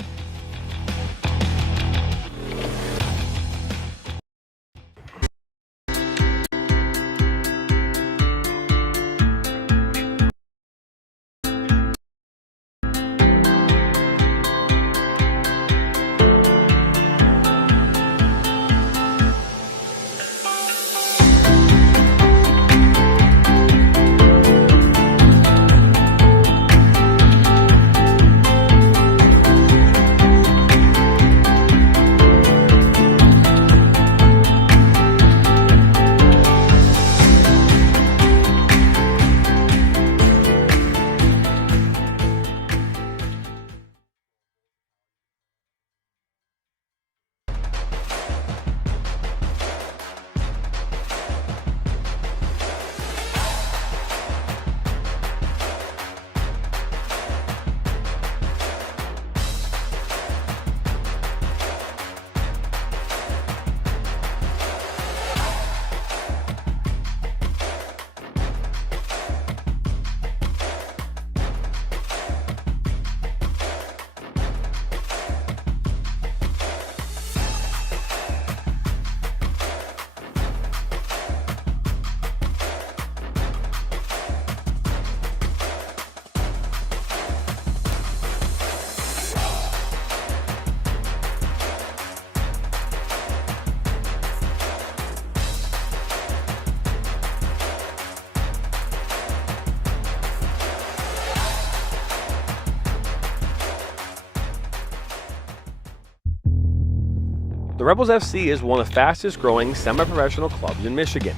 The Rebels FC is one of the fastest growing semi-professional clubs in Michigan.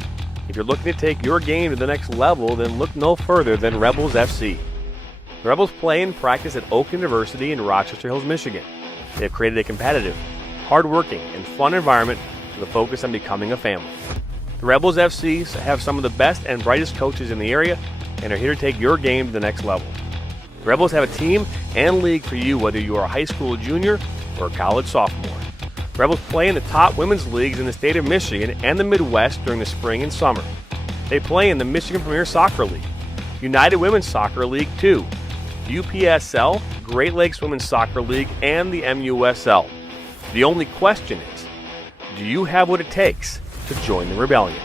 If you're looking to take your game to the next level, then look no further than Rebels FC. The Rebels play and practice at Oak University in Rochester Hills, Michigan. They have created a competitive, hard-working, and fun environment with a focus on becoming a family. The Rebels FC have some of the best and brightest coaches in the area and are here to take your game to the next level. The Rebels have a team and league for you whether you are a high school junior or a college sophomore. The Rebels play in the top women's leagues in the state of Michigan and the Midwest during the spring and summer. They play in the Michigan Premier Soccer League, United Women's Soccer League 2, MPSL, Great Lakes Women's Soccer League, and the MUSL. The only question is, do you have what it takes to join the rebellion?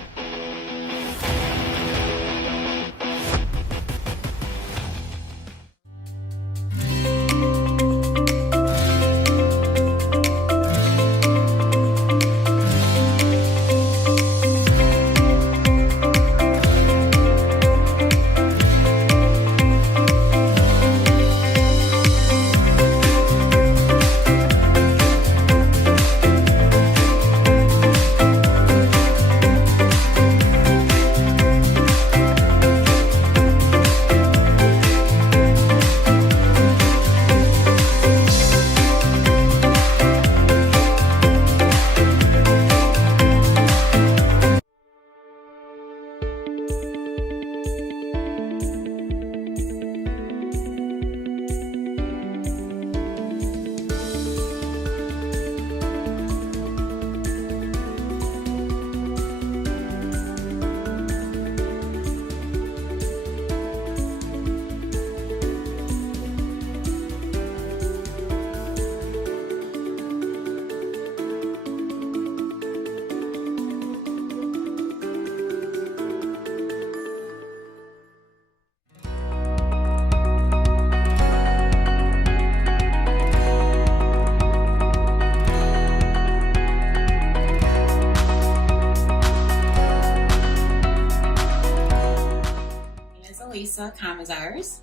Commissars,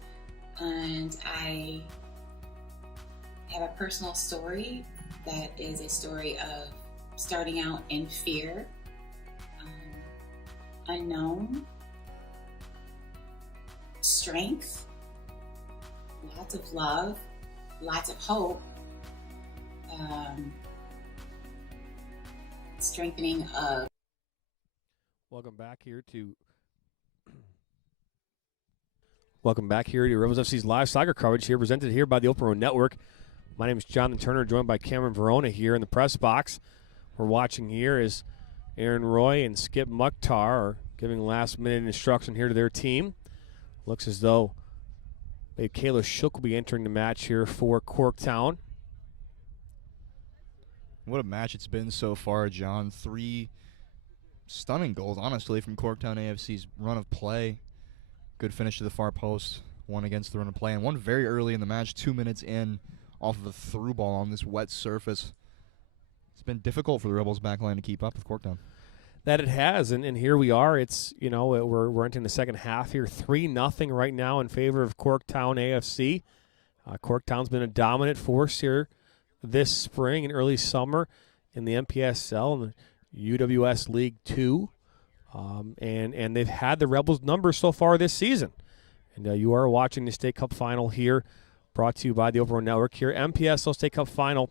and I have a personal story that is a story of starting out in fear, unknown, strength, lots of love, lots of hope, strengthening of. Welcome back here to Rebels FC's live soccer coverage here, presented here by the Open Road Network. My name is Jonathan Turner, joined by Cameron Verona here in the press box. We're watching here as Aaron Roy and Skip Mukhtar are giving last-minute instruction here to their team. Looks as though Kayla Shook will be entering the match here for Corktown. What a match it's been so far, John. 3 stunning goals, honestly, from Corktown AFC's run of play. Good finish to the far post, one against the run of play, and one very early in the match, 2 minutes in, off of a through ball on this wet surface. It's been difficult for the Rebels backline to keep up with Corktown. That it has, and here we are. It's, we're entering the second half here, 3-0 right now in favor of Corktown AFC. Corktown's been a dominant force here this spring and early summer in the MPSL and the UWS League 2. And they've had the Rebels' numbers so far this season. And you are watching the State Cup Final here, brought to you by the Open Road Network here. MPSL State Cup Final.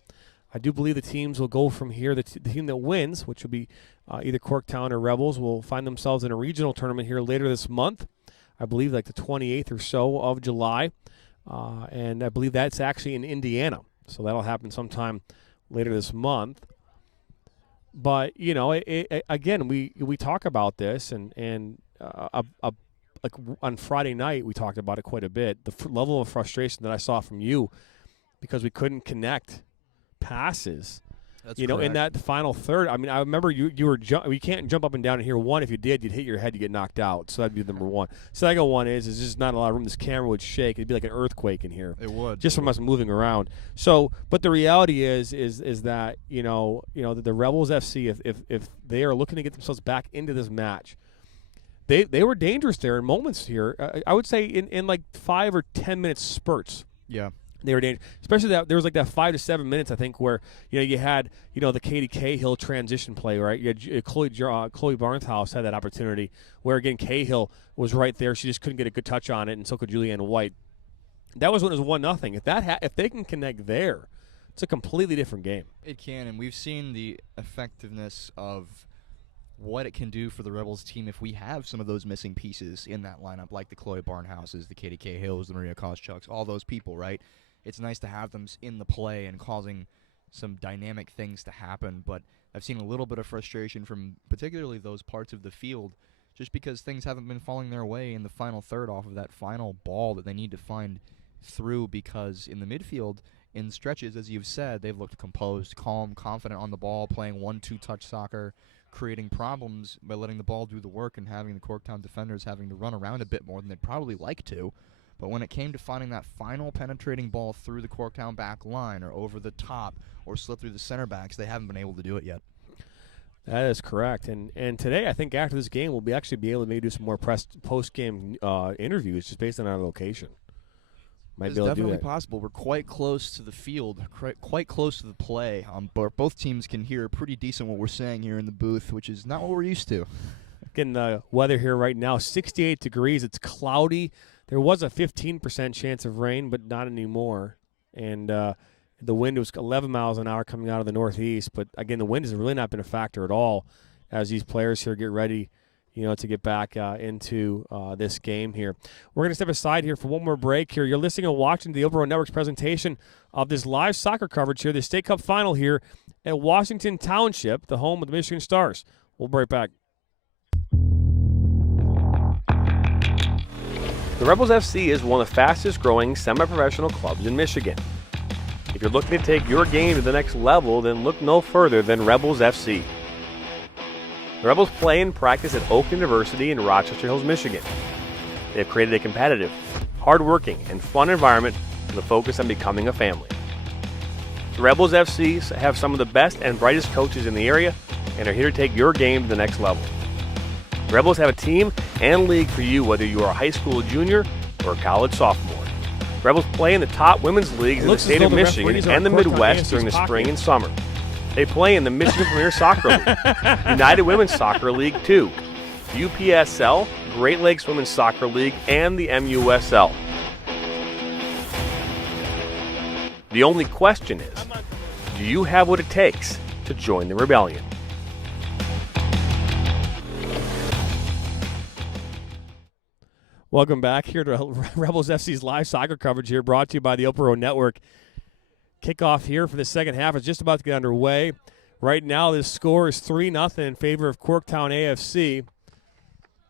I do believe the teams will go from here. The team that wins, which will be either Corktown or Rebels, will find themselves in a regional tournament here later this month. I believe like the 28th or so of July. And I believe that's actually in Indiana. So that'll happen sometime later this month. But, again, we talk about this, and like on Friday night we talked about it quite a bit, the level of frustration that I saw from you because we couldn't connect passes. That's in correct. that final third. I mean, I remember you can't jump up and down in here. One, if you did, you'd hit your head, you get knocked out. So that'd be number one. Second one is just not a lot of room. This camera would shake. It'd be like an earthquake in here. It would. Just from us moving around. So, but the reality is that the Rebels FC, if they are looking to get themselves back into this match, they were dangerous there in moments here. I would say in like 5 or 10 minute spurts. Yeah. They were dangerous, especially that there was like that 5 to 7 minutes, I think, where you had the Katie Cahill transition play, right? You had Chloe Barnhouse had that opportunity where again Cahill was right there, she just couldn't get a good touch on it, and so could Julianne White. That was when it was 1-0. If they can connect there, it's a completely different game. It can, and we've seen the effectiveness of what it can do for the Rebels team if we have some of those missing pieces in that lineup, like the Chloe Barnhouses, the Katie Cahills, the Maria Koscheck's, all those people, right? It's nice to have them in the play and causing some dynamic things to happen, but I've seen a little bit of frustration from particularly those parts of the field just because things haven't been falling their way in the final third off of that final ball that they need to find through, because in the midfield, in stretches, as you've said, they've looked composed, calm, confident on the ball, playing 1-2 touch soccer, creating problems by letting the ball do the work and having the Corktown defenders having to run around a bit more than they'd probably like to. But when it came to finding that final penetrating ball through the Corktown back line or over the top or slip through the center backs, they haven't been able to do it yet. That is correct. And today, I think after this game, we'll actually be able to maybe do some more post-game interviews just based on our location. It's definitely possible. We're quite close to the field, quite close to the play. Both teams can hear pretty decent what we're saying here in the booth, which is not what we're used to. Again, the weather here right now, 68 degrees. It's cloudy. There was a 15% chance of rain, but not anymore. And the wind was 11 miles an hour coming out of the northeast. But, again, the wind has really not been a factor at all as these players here get ready to get back into this game here. We're going to step aside here for one more break here. You're listening and watching the Open Road Network's presentation of this live soccer coverage here, the State Cup final here at Washington Township, the home of the Michigan Stars. We'll be right back. The Rebels FC is one of the fastest growing semi-professional clubs in Michigan. If you're looking to take your game to the next level, then look no further than Rebels FC. The Rebels play and practice at Oak University in Rochester Hills, Michigan. They have created a competitive, hard-working, and fun environment with a focus on becoming a family. The Rebels FC have some of the best and brightest coaches in the area and are here to take your game to the next level. The Rebels have a team and league for you whether you are a high school junior or a college sophomore. The Rebels play in the top women's leagues in the state of Michigan and the Midwest during the spring and summer. They play in the Michigan Premier Soccer League, United Women's Soccer League 2, MPSL, Great Lakes Women's Soccer League, and the MUSL. The only question is, do you have what it takes to join the rebellion? Welcome back here to Rebels FC's live soccer coverage here, brought to you by the Open Road Network. Kickoff here for the second half is just about to get underway. Right now, this score is 3-0 in favor of Corktown AFC.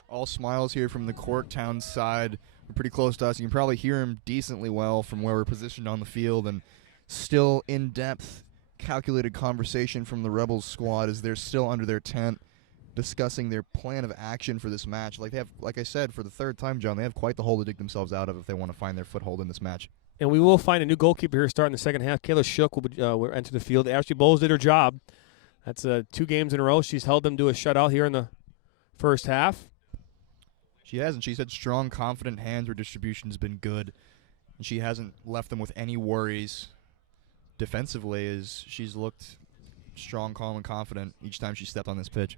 All smiles here from the Corktown side. We're pretty close to us. You can probably hear him decently well from where we're positioned on the field, and still in-depth, calculated conversation from the Rebels squad as they're still under their tent, discussing their plan of action for this match. Like I said, for the third time, John, they have quite the hole to dig themselves out of if they want to find their foothold in this match. And we will find a new goalkeeper here starting the second half. Kayla Shook will enter the field. Ashley Bowles did her job. That's 2 games in a row. She's held them to a shutout here in the first half. She has, and she's had strong, confident hands. Her distribution's been good, and she hasn't left them with any worries defensively as she's looked strong, calm, and confident each time she stepped on this pitch.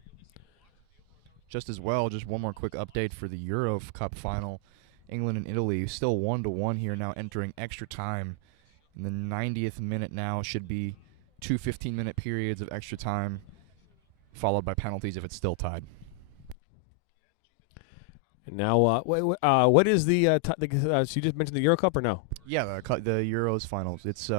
Just as well, just one more quick update for the Euro Cup final. England and Italy still 1-1 here, now entering extra time. In the 90th minute now should be 2 15-minute periods of extra time, followed by penalties if it's still tied. And now, what is the so you just mentioned the Euro Cup or no? Yeah, the Euros finals. It's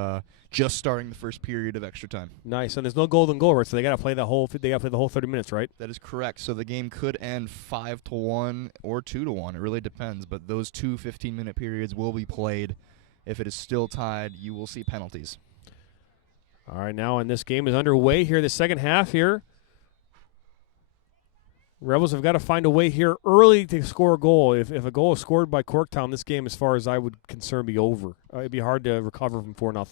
just starting the first period of extra time. Nice, and there's no golden goal, right? So they got to play the whole 30 minutes, right? That is correct. So the game could end 5-1 or 2-1. It really depends. But those 2 15-minute periods will be played. If it is still tied, you will see penalties. All right, now, and this game is underway here. The second half here. Rebels have got to find a way here early to score a goal. If a goal is scored by Corktown, this game, as far as I would concern, be over. It'd be hard to recover from 4-0.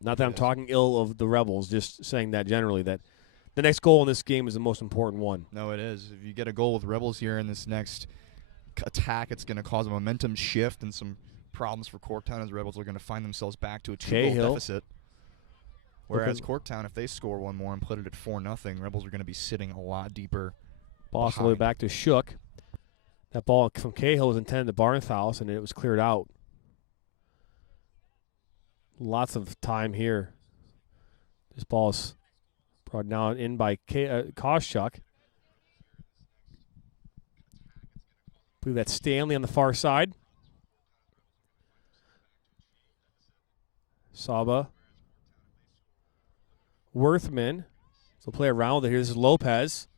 Not that I'm talking ill of the Rebels, just saying that generally, that the next goal in this game is the most important one. No, it is. If you get a goal with Rebels here in this next attack, it's going to cause a momentum shift and some problems for Corktown as Rebels are going to find themselves back to a 2-goal Cahill. deficit. Whereas Corktown, if they score one more and put it at 4-0, Rebels are going to be sitting a lot deeper. Ball all the way back to Shook. That ball from Cahill was intended to Barnhouse, and it was cleared out. Lots of time here. This ball is brought down in by Koschuk. I believe that's Stanley on the far side. Saba. Worthman. So play around with it here. This is Lopez.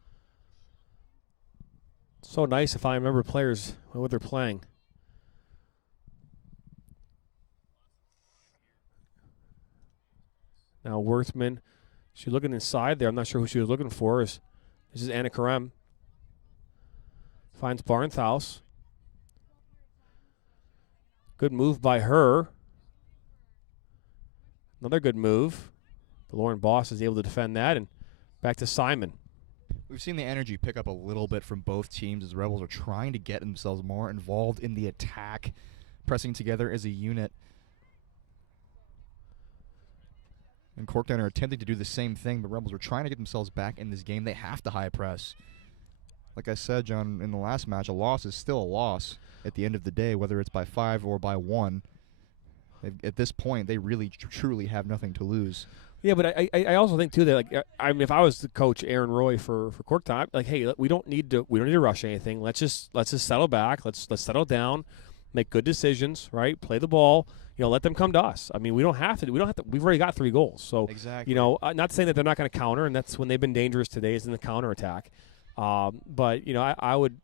So nice if I remember players, what they're playing. Now Worthman, she's looking inside there. I'm not sure who she was looking for. This is Anna Karem. Finds Barnhouse. Good move by her. Another good move. But Lauren Boss is able to defend that, and back to Simon. We've seen the energy pick up a little bit from both teams as Rebels are trying to get themselves more involved in the attack, pressing together as a unit. And Corktown are attempting to do the same thing, but Rebels are trying to get themselves back in this game. They have to high press. Like I said, John, in the last match, a loss is still a loss at the end of the day, whether it's by 5 or by 1. At this point, they really truly have nothing to lose. Yeah, but I also think too that, like, I mean, if I was the coach Aaron Roy for Corktown, I'd be like, hey, we don't need to rush anything. Let's just settle back. Let's settle down, make good decisions, right? Play the ball. Let them come to us. I mean, we don't have to. We've already got 3 goals. So exactly. Not saying that they're not going to counter, and that's when they've been dangerous today is in the counterattack. But I would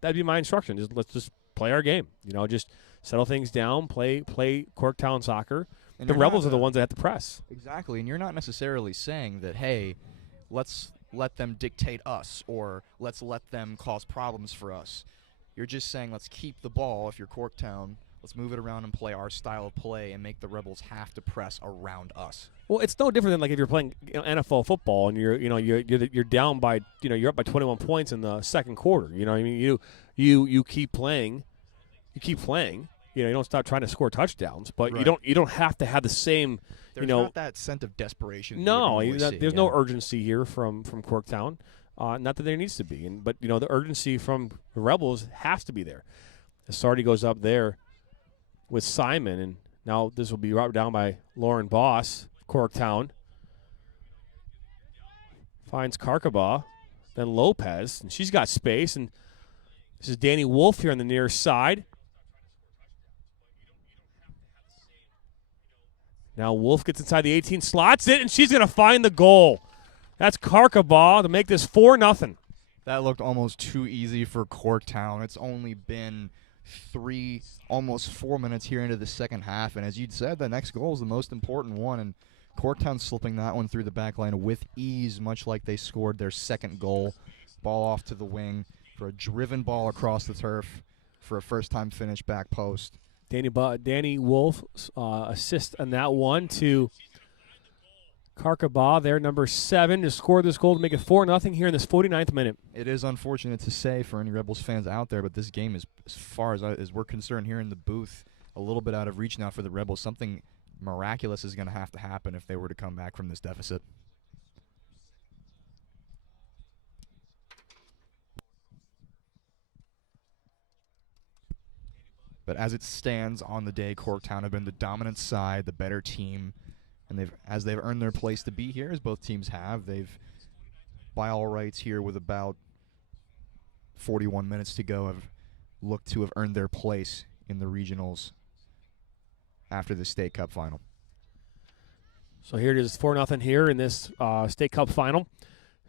that'd be my instruction. Let's just play our game. Just settle things down. Play Corktown soccer. And the Rebels are the ones that have to press. Exactly, and you're not necessarily saying that, hey, let's let them dictate us or let's let them cause problems for us. You're just saying let's keep the ball if you're Corktown. Let's move it around and play our style of play and make the Rebels have to press around us. Well, it's no different than like if you're playing NFL football and you're down by you're up by 21 points in the second quarter. I mean you keep playing, you don't stop trying to score touchdowns, but right. you don't have to have the same. There's not that sense of desperation. No, there's no urgency here from Corktown. Not that there needs to be, but the urgency from the Rebels has to be there. Sardi goes up there with Simon, and now this will be brought down by Lauren Boss, Corktown. Finds Karkaba, then Lopez, and she's got space, and this is Danny Wolf here on the near side. Now Wolf gets inside the 18, slots it, and she's going to find the goal. That's Karkaba to make this 4-0. That looked almost too easy for Corktown. It's only been almost 4 minutes here into the second half, and as you'd said, the next goal is the most important one, and Corktown slipping that one through the back line with ease, much like they scored their second goal. Ball off to the wing for a driven ball across the turf for a first-time finish back post. Danny Wolf assist on that one to Karkaba there, number 7, to score this goal to make it 4-0 here in this 49th minute. It is unfortunate to say for any Rebels fans out there, but this game is, as far as we're concerned here in the booth, a little bit out of reach now for the Rebels. Something miraculous is going to have to happen if they were to come back from this deficit. But as it stands on the day, Corktown have been the dominant side, the better team, and as they've earned their place to be here, as both teams have, they've, by all rights here with about 41 minutes to go, have looked to have earned their place in the regionals after the State Cup final. So here it is, 4-0 here in this State Cup final.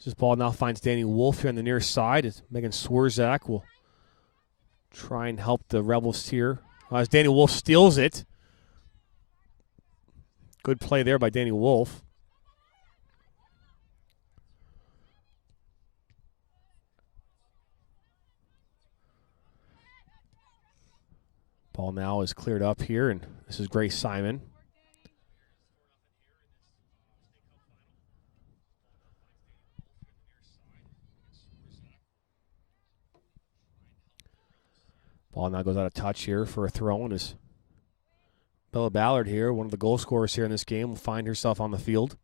This ball now finds Danny Wolf here on the near side. As Megan Swarzak will try and help the Rebels here. As Danny Wolf steals it. Good play there by Danny Wolf. Ball now is cleared up here, and this is Grace Simon. Ball now goes out of touch here for a throw, and is Bella Ballard here, one of the goal scorers here in this game, will find herself on the field.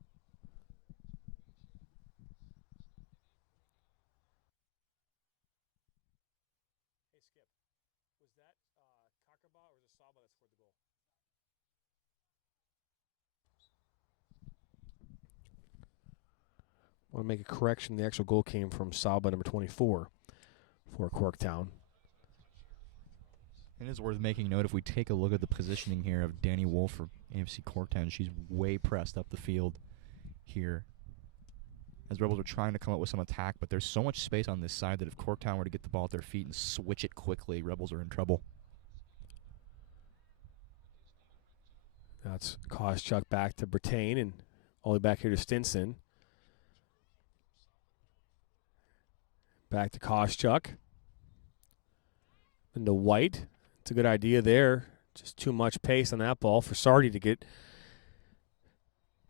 I want to make a correction. The actual goal came from Saba, number 24, for Corktown. It is worth making note if we take a look at the positioning here of Danny Wolf for AFC Corktown. She's way pressed up the field here as Rebels are trying to come up with some attack, but there's so much space on this side that if Corktown were to get the ball at their feet and switch it quickly, Rebels are in trouble. That's Koscheck back to Brittain and all the way back here to Stinson. Back to Koscheck. Then to White. It's a good idea there. Just too much pace on that ball for Sardi to get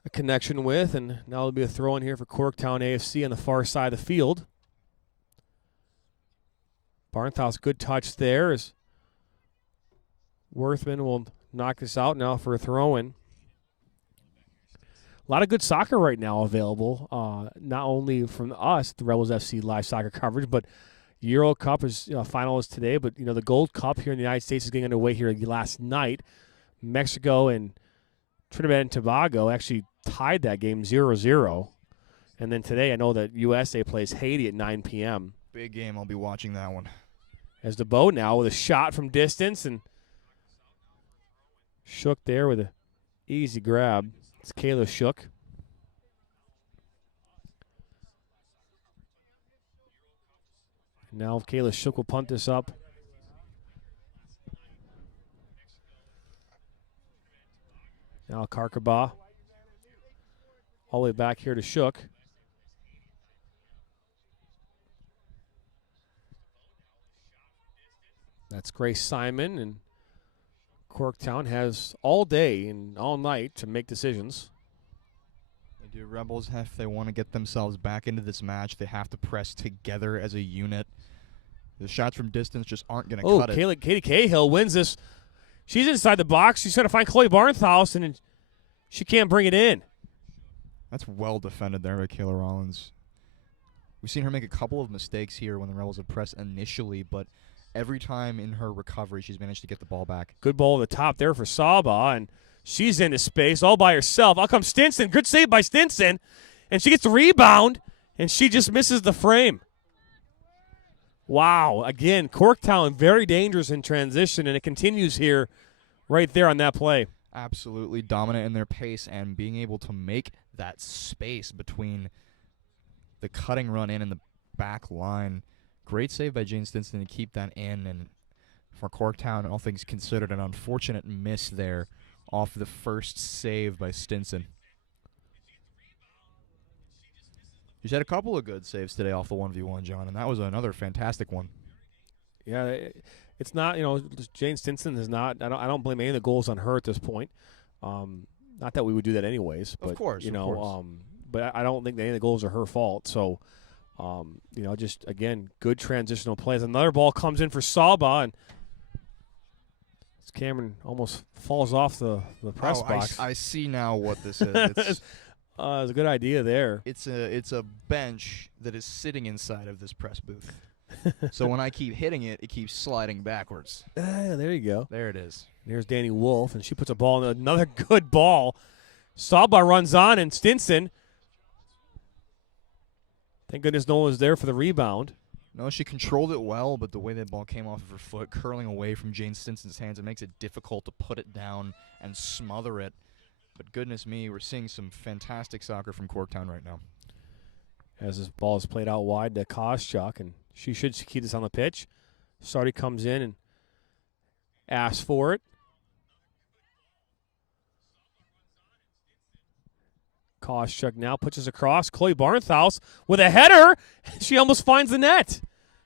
a connection with. And now there'll be a throw in here for Corktown AFC on the far side of the field. Barnthouse, good touch there as Worthman will knock this out now for a throw-in. A lot of good soccer right now available, not only from us, the Rebels FC live soccer coverage, but Euro Cup is final is today. But the Gold Cup here in the United States is getting underway here last night. Mexico and Trinidad and Tobago actually tied that game 0-0. And then today I know that USA plays Haiti at 9 p.m. Big game. I'll be watching that one. As DeBow now with a shot from distance and Shook there with an easy grab. It's Kayla Shook. Now Kayla Shook will punt this up. Now Karkaba. All the way back here to Shook. That's Grace Simon, and Corktown has all day and all night to make decisions. They do. Rebels, if they want to get themselves back into this match, they have to press together as a unit. The shots from distance just aren't going to cut it. Katie Cahill wins this. She's inside the box. She's trying to find Chloe Barnthouse, and she can't bring it in. That's well defended there by Kayla Rollins. We've seen her make a couple of mistakes here when the Rebels have pressed initially, but every time in her recovery, she's managed to get the ball back. Good ball at the top there for Saba, and she's into space all by herself. Out comes Stinson. Good save by Stinson, and she gets the rebound, and she just misses the frame. Wow. Again, Corktown very dangerous in transition, and it continues here right there on that play. Absolutely dominant in their pace and being able to make that space between the cutting run in and the back line. Great save by Jane Stinson to keep that in. And for Corktown, all things considered, an unfortunate miss there off the first save by Stinson. She's had a couple of good saves today off the 1v1, John, and that was another fantastic one. Yeah, it's not, Jane Stinson is not, I don't blame any of the goals on her at this point. Not that we would do that anyways. But, of course. But I don't think that any of the goals are her fault. So, just, again, good transitional plays. Another ball comes in for Saba, and Cameron almost falls off the press box. I see now what this is. It's a good idea there. It's a bench that is sitting inside of this press booth. So when I keep hitting it, it keeps sliding backwards. There you go. There it is. There's Danny Wolf, and she puts a ball in another good ball. Saba runs on, and Stinson. Thank goodness no one was there for the rebound. No, she controlled it well, but the way that ball came off of her foot, curling away from Jane Stinson's hands, it makes it difficult to put it down and smother it. But goodness me, we're seeing some fantastic soccer from Corktown right now. As this ball is played out wide to Koscheck, and she should keep this on the pitch. Sardi comes in and asks for it. Koscheck now pushes across. Chloe Barnthouse with a header. She almost finds the net.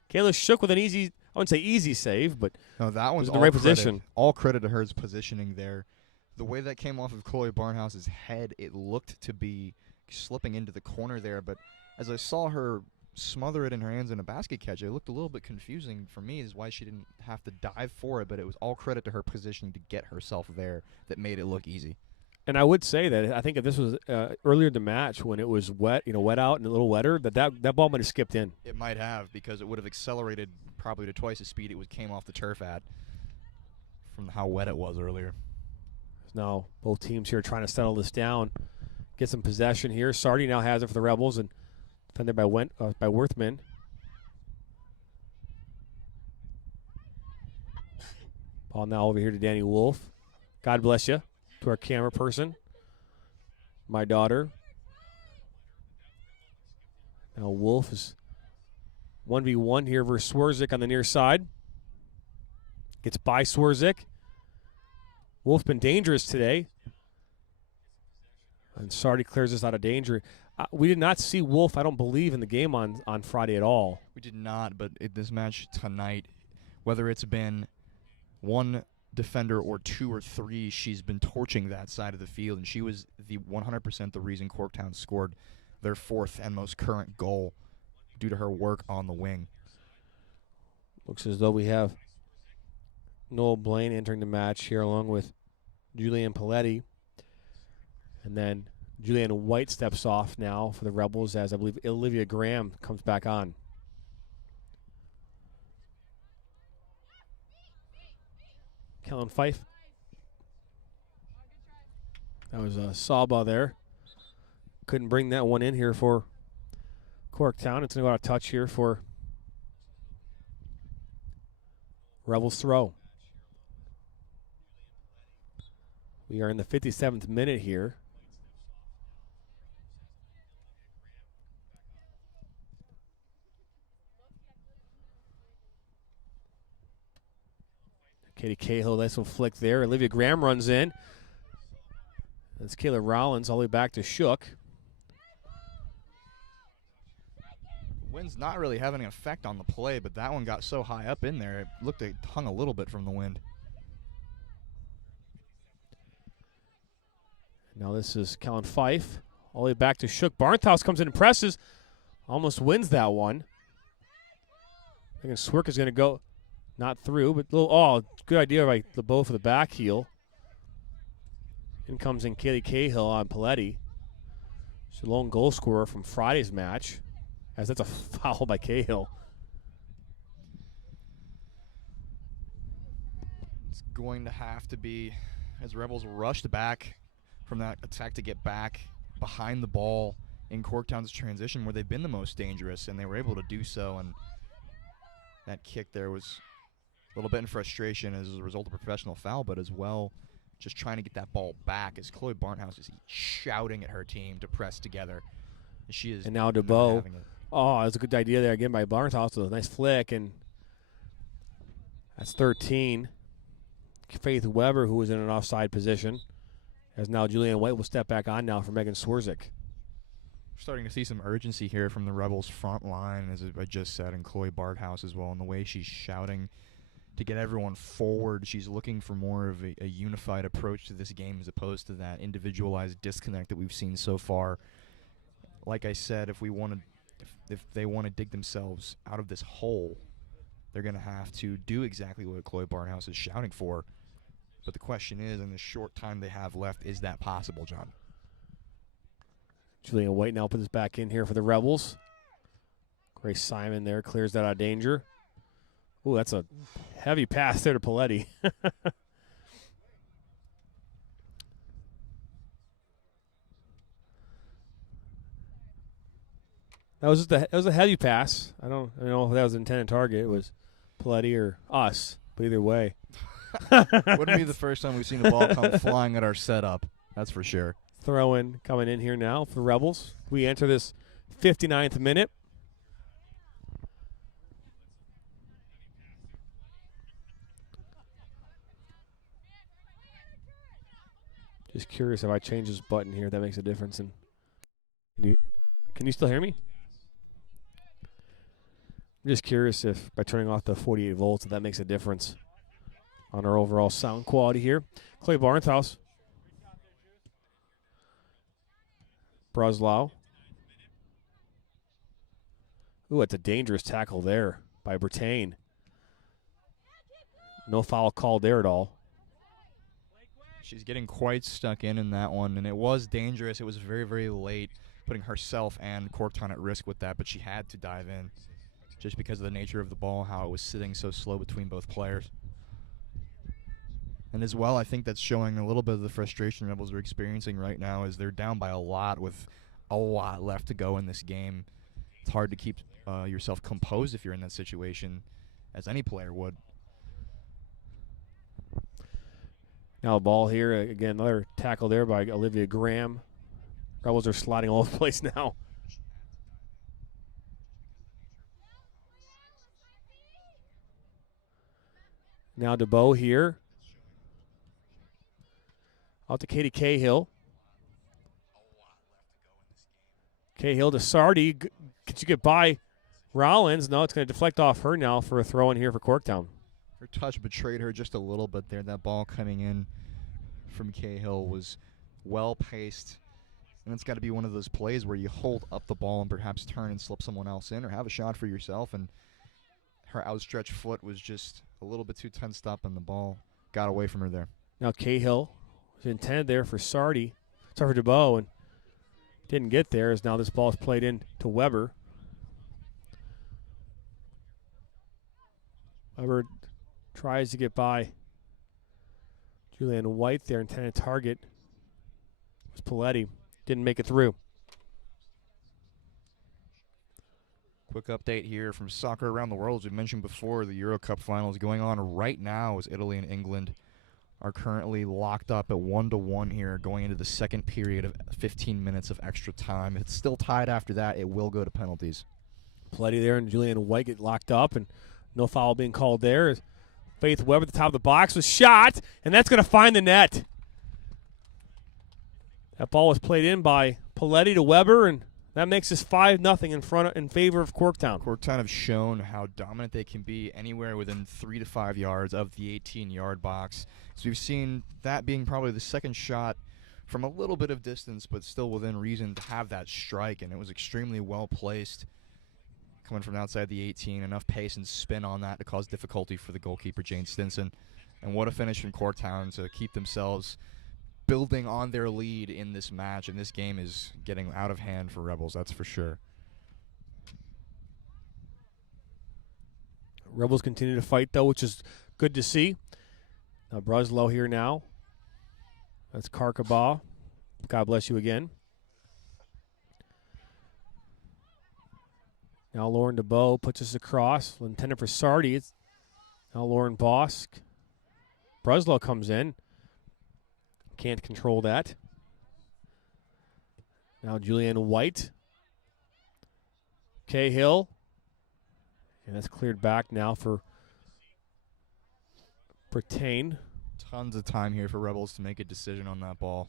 Kayla Shook with an easy, I wouldn't say easy save, but no, that one's in the right position. All credit to her positioning there. The way that came off of Chloe Barnhouse's head, it looked to be slipping into the corner there. But as I saw her smother it in her hands in a basket catch. It looked a little bit confusing for me is why she didn't have to dive for it, but it was all credit to her positioning to get herself there that made it look easy. And I would say that I think if this was earlier in the match when it was wet, wet out and a little wetter, that ball might have skipped in. It might have, because it would have accelerated probably to twice the speed it came off the turf at from how wet it was earlier. Now both teams here trying to settle this down, get some possession here. Sardi now has it for the Rebels and defended by Worthman. Ball now over here to Danny Wolf. God bless you. To our camera person, my daughter. Now Wolf is 1v1 here versus Swerzik on the near side. Gets by Swerzik. Wolf's been dangerous today. And Sardi clears us out of danger. We did not see Wolf, I don't believe, in the game on Friday at all. We did not, but this match tonight, whether it's been one defender or 2 or 3, she's been torching that side of the field, and she was the 100% the reason Corktown scored their 4th and most current goal due to her work on the wing. Looks as though we have Noel Blaine entering the match here along with Julianne Paletti. And then Julianne White steps off now for the Rebels as I believe Olivia Graham comes back on. Kellen Fife. That was a Saba there. Couldn't bring that one in here for Corktown. It's going to go out of touch here for Rebels throw. We are in the 57th minute here. Katie Cahill, nice little flick there. Olivia Graham runs in. That's Kayla Rollins all the way back to Shook. Wind's not really having an effect on the play, but that one got so high up in there, it looked like it hung a little bit from the wind. Now this is Kellen Fife. All the way back to Shook. Barnthouse comes in and presses. Almost wins that one. I think Swerk is going to go not through, but good idea by LeBeau for the back heel. In comes in Kaylee Cahill on Paletti. She's the lone goal scorer from Friday's match, as that's a foul by Cahill. It's going to have to be, as Rebels rushed back from that attack to get back behind the ball in Corktown's transition where they've been the most dangerous, and they were able to do so, and that kick there was a little bit in frustration as a result of a professional foul, but as well just trying to get that ball back as Chloe Barnhouse is shouting at her team to press together. She is. And now DeBow. Oh, that's a good idea there again by Barnhouse with a nice flick, and that's 13. Faith Weber, who was in an offside position, as now Julianne White will step back on now for Megan Swerzik. We're starting to see some urgency here from the Rebels' front line, as I just said, and Chloe Barthouse as well, and the way she's shouting to get everyone forward. She's looking for more of a unified approach to this game as opposed to that individualized disconnect that we've seen so far. Like I said, if they want to dig themselves out of this hole, they're going to have to do exactly what Chloe Barnhouse is shouting for. But the question is, in the short time they have left, is that possible, John? Julianne White now puts this back in here for the Rebels. Grace Simon there clears that out of danger. Ooh, that's a heavy pass there to Paletti. That was a heavy pass. I don't know if that was an intended target. It was Paletti or us, but either way. Wouldn't be the first time we've seen a ball come flying at our setup. That's for sure. Throw-in coming in here now for the Rebels. We enter this 59th minute. Just curious if I change this button here, if that makes a difference. And can you still hear me? I'm just curious if by turning off the 48 volts, if that makes a difference on our overall sound quality here. Clay Barnhouse. Bruslau. Ooh, it's a dangerous tackle there by Bertain. No foul called there at all. She's getting quite stuck in that one, and it was dangerous. It was very, very late, putting herself and Corktown at risk with that, but she had to dive in just because of the nature of the ball, how it was sitting so slow between both players. And as well, I think that's showing a little bit of the frustration Rebels are experiencing right now as they're down by a lot with a lot left to go in this game. It's hard to keep yourself composed if you're in that situation, as any player would. Now a ball here. Again, another tackle there by Olivia Graham. Rebels are sliding all over the place now. Now DeBow here. Out to Katie Cahill. Cahill to Sardi. Could you get by Rollins? No, it's going to deflect off her now for a throw in here for Corktown. Her touch betrayed her just a little bit there. That ball coming in from Cahill was well-paced. And it's got to be one of those plays where you hold up the ball and perhaps turn and slip someone else in or have a shot for yourself. And her outstretched foot was just a little bit too tensed up, and the ball got away from her there. Now Cahill was intended there for Sardi. Sorry for DeBow, and didn't get there as now this ball is played in to Weber. Weber tries to get by Julianne White there. Intended target was Paletti. Didn't make it through. Quick update here from Soccer Around the World. As we mentioned before, the Euro Cup finals going on right now as Italy and England are currently locked up at 1-1 here, going into the second period of 15 minutes of extra time. If it's still tied after that, it will go to penalties. Paletti there and Julianne White get locked up, and no foul being called there. Faith Weber at the top of the box was shot, and that's going to find the net. That ball was played in by Paletti to Weber, and that makes us 5-0 in favor of Corktown. Corktown have shown how dominant they can be anywhere within 3 to 5 yards of the 18-yard box. So we've seen that being probably the second shot from a little bit of distance, but still within reason to have that strike, and it was extremely well placed. Coming from outside the 18, enough pace and spin on that to cause difficulty for the goalkeeper, Jane Stinson. And what a finish from Corktown to keep themselves building on their lead in this match. And this game is getting out of hand for Rebels, that's for sure. Rebels continue to fight, though, which is good to see. Now Bruslow here now. That's Karkabaugh. God bless you again. Now Lauren DeBow puts us across. Intended for Sardi. It's now Lauren Bosk. Bruslow comes in. Can't control that. Now Julianne White. Cahill. And that's cleared back now for Bertain. Tons of time here for Rebels to make a decision on that ball.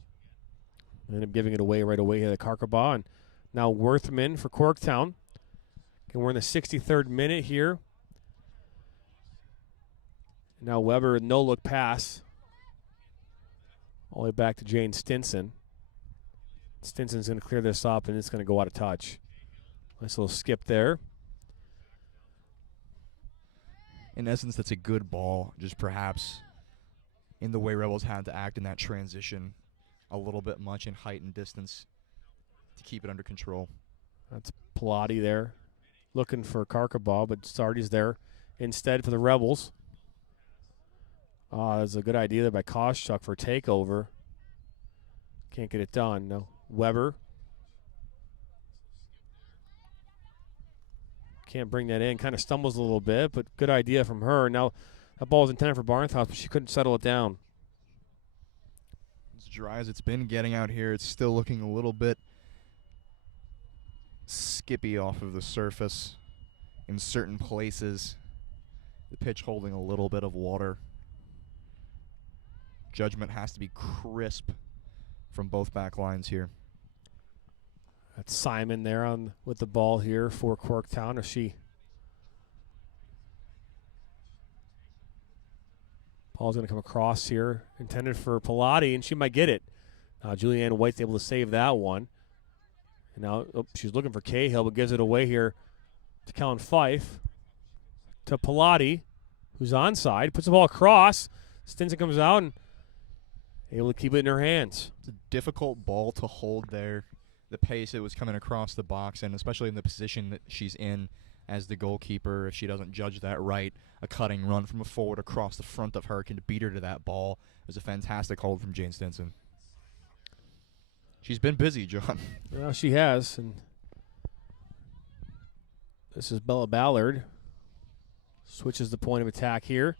End up giving it away right away here to Karkabaugh. And now Worthman for Corktown. And we're in the 63rd minute here. Now Weber, no-look pass. All the way back to Jane Stinson. Stinson's going to clear this up, and it's going to go out of touch. Nice little skip there. In essence, that's a good ball, just perhaps in the way Rebels had to act in that transition a little bit much in height and distance to keep it under control. That's Pilati there. Looking for Karkabaugh, but Sardi's there instead for the Rebels. That's a good idea there by Koschuk for a takeover. Can't get it done. No. Weber. Can't bring that in. Kind of stumbles a little bit, but good idea from her. Now, that ball was intended for Barnhouse, but she couldn't settle it down. As dry as it's been getting out here, it's still looking a little bit skippy off of the surface in certain places. The pitch holding a little bit of water. Judgment has to be crisp from both back lines here. That's Simon there on with the ball here for Corktown. Ball's going to come across here, intended for Pilati, and she might get it. Julianne White's able to save that one. And now she's looking for Cahill, but gives it away here to Kellen Fife. To Pilati, who's onside. Puts the ball across. Stinson comes out and able to keep it in her hands. It's a difficult ball to hold there. The pace it was coming across the box, and especially in the position that she's in as the goalkeeper, if she doesn't judge that right, a cutting run from a forward across the front of her can beat her to that ball. It was a fantastic hold from Jane Stinson. She's been busy, John. Well, she has. And this is Bella Ballard. Switches the point of attack here.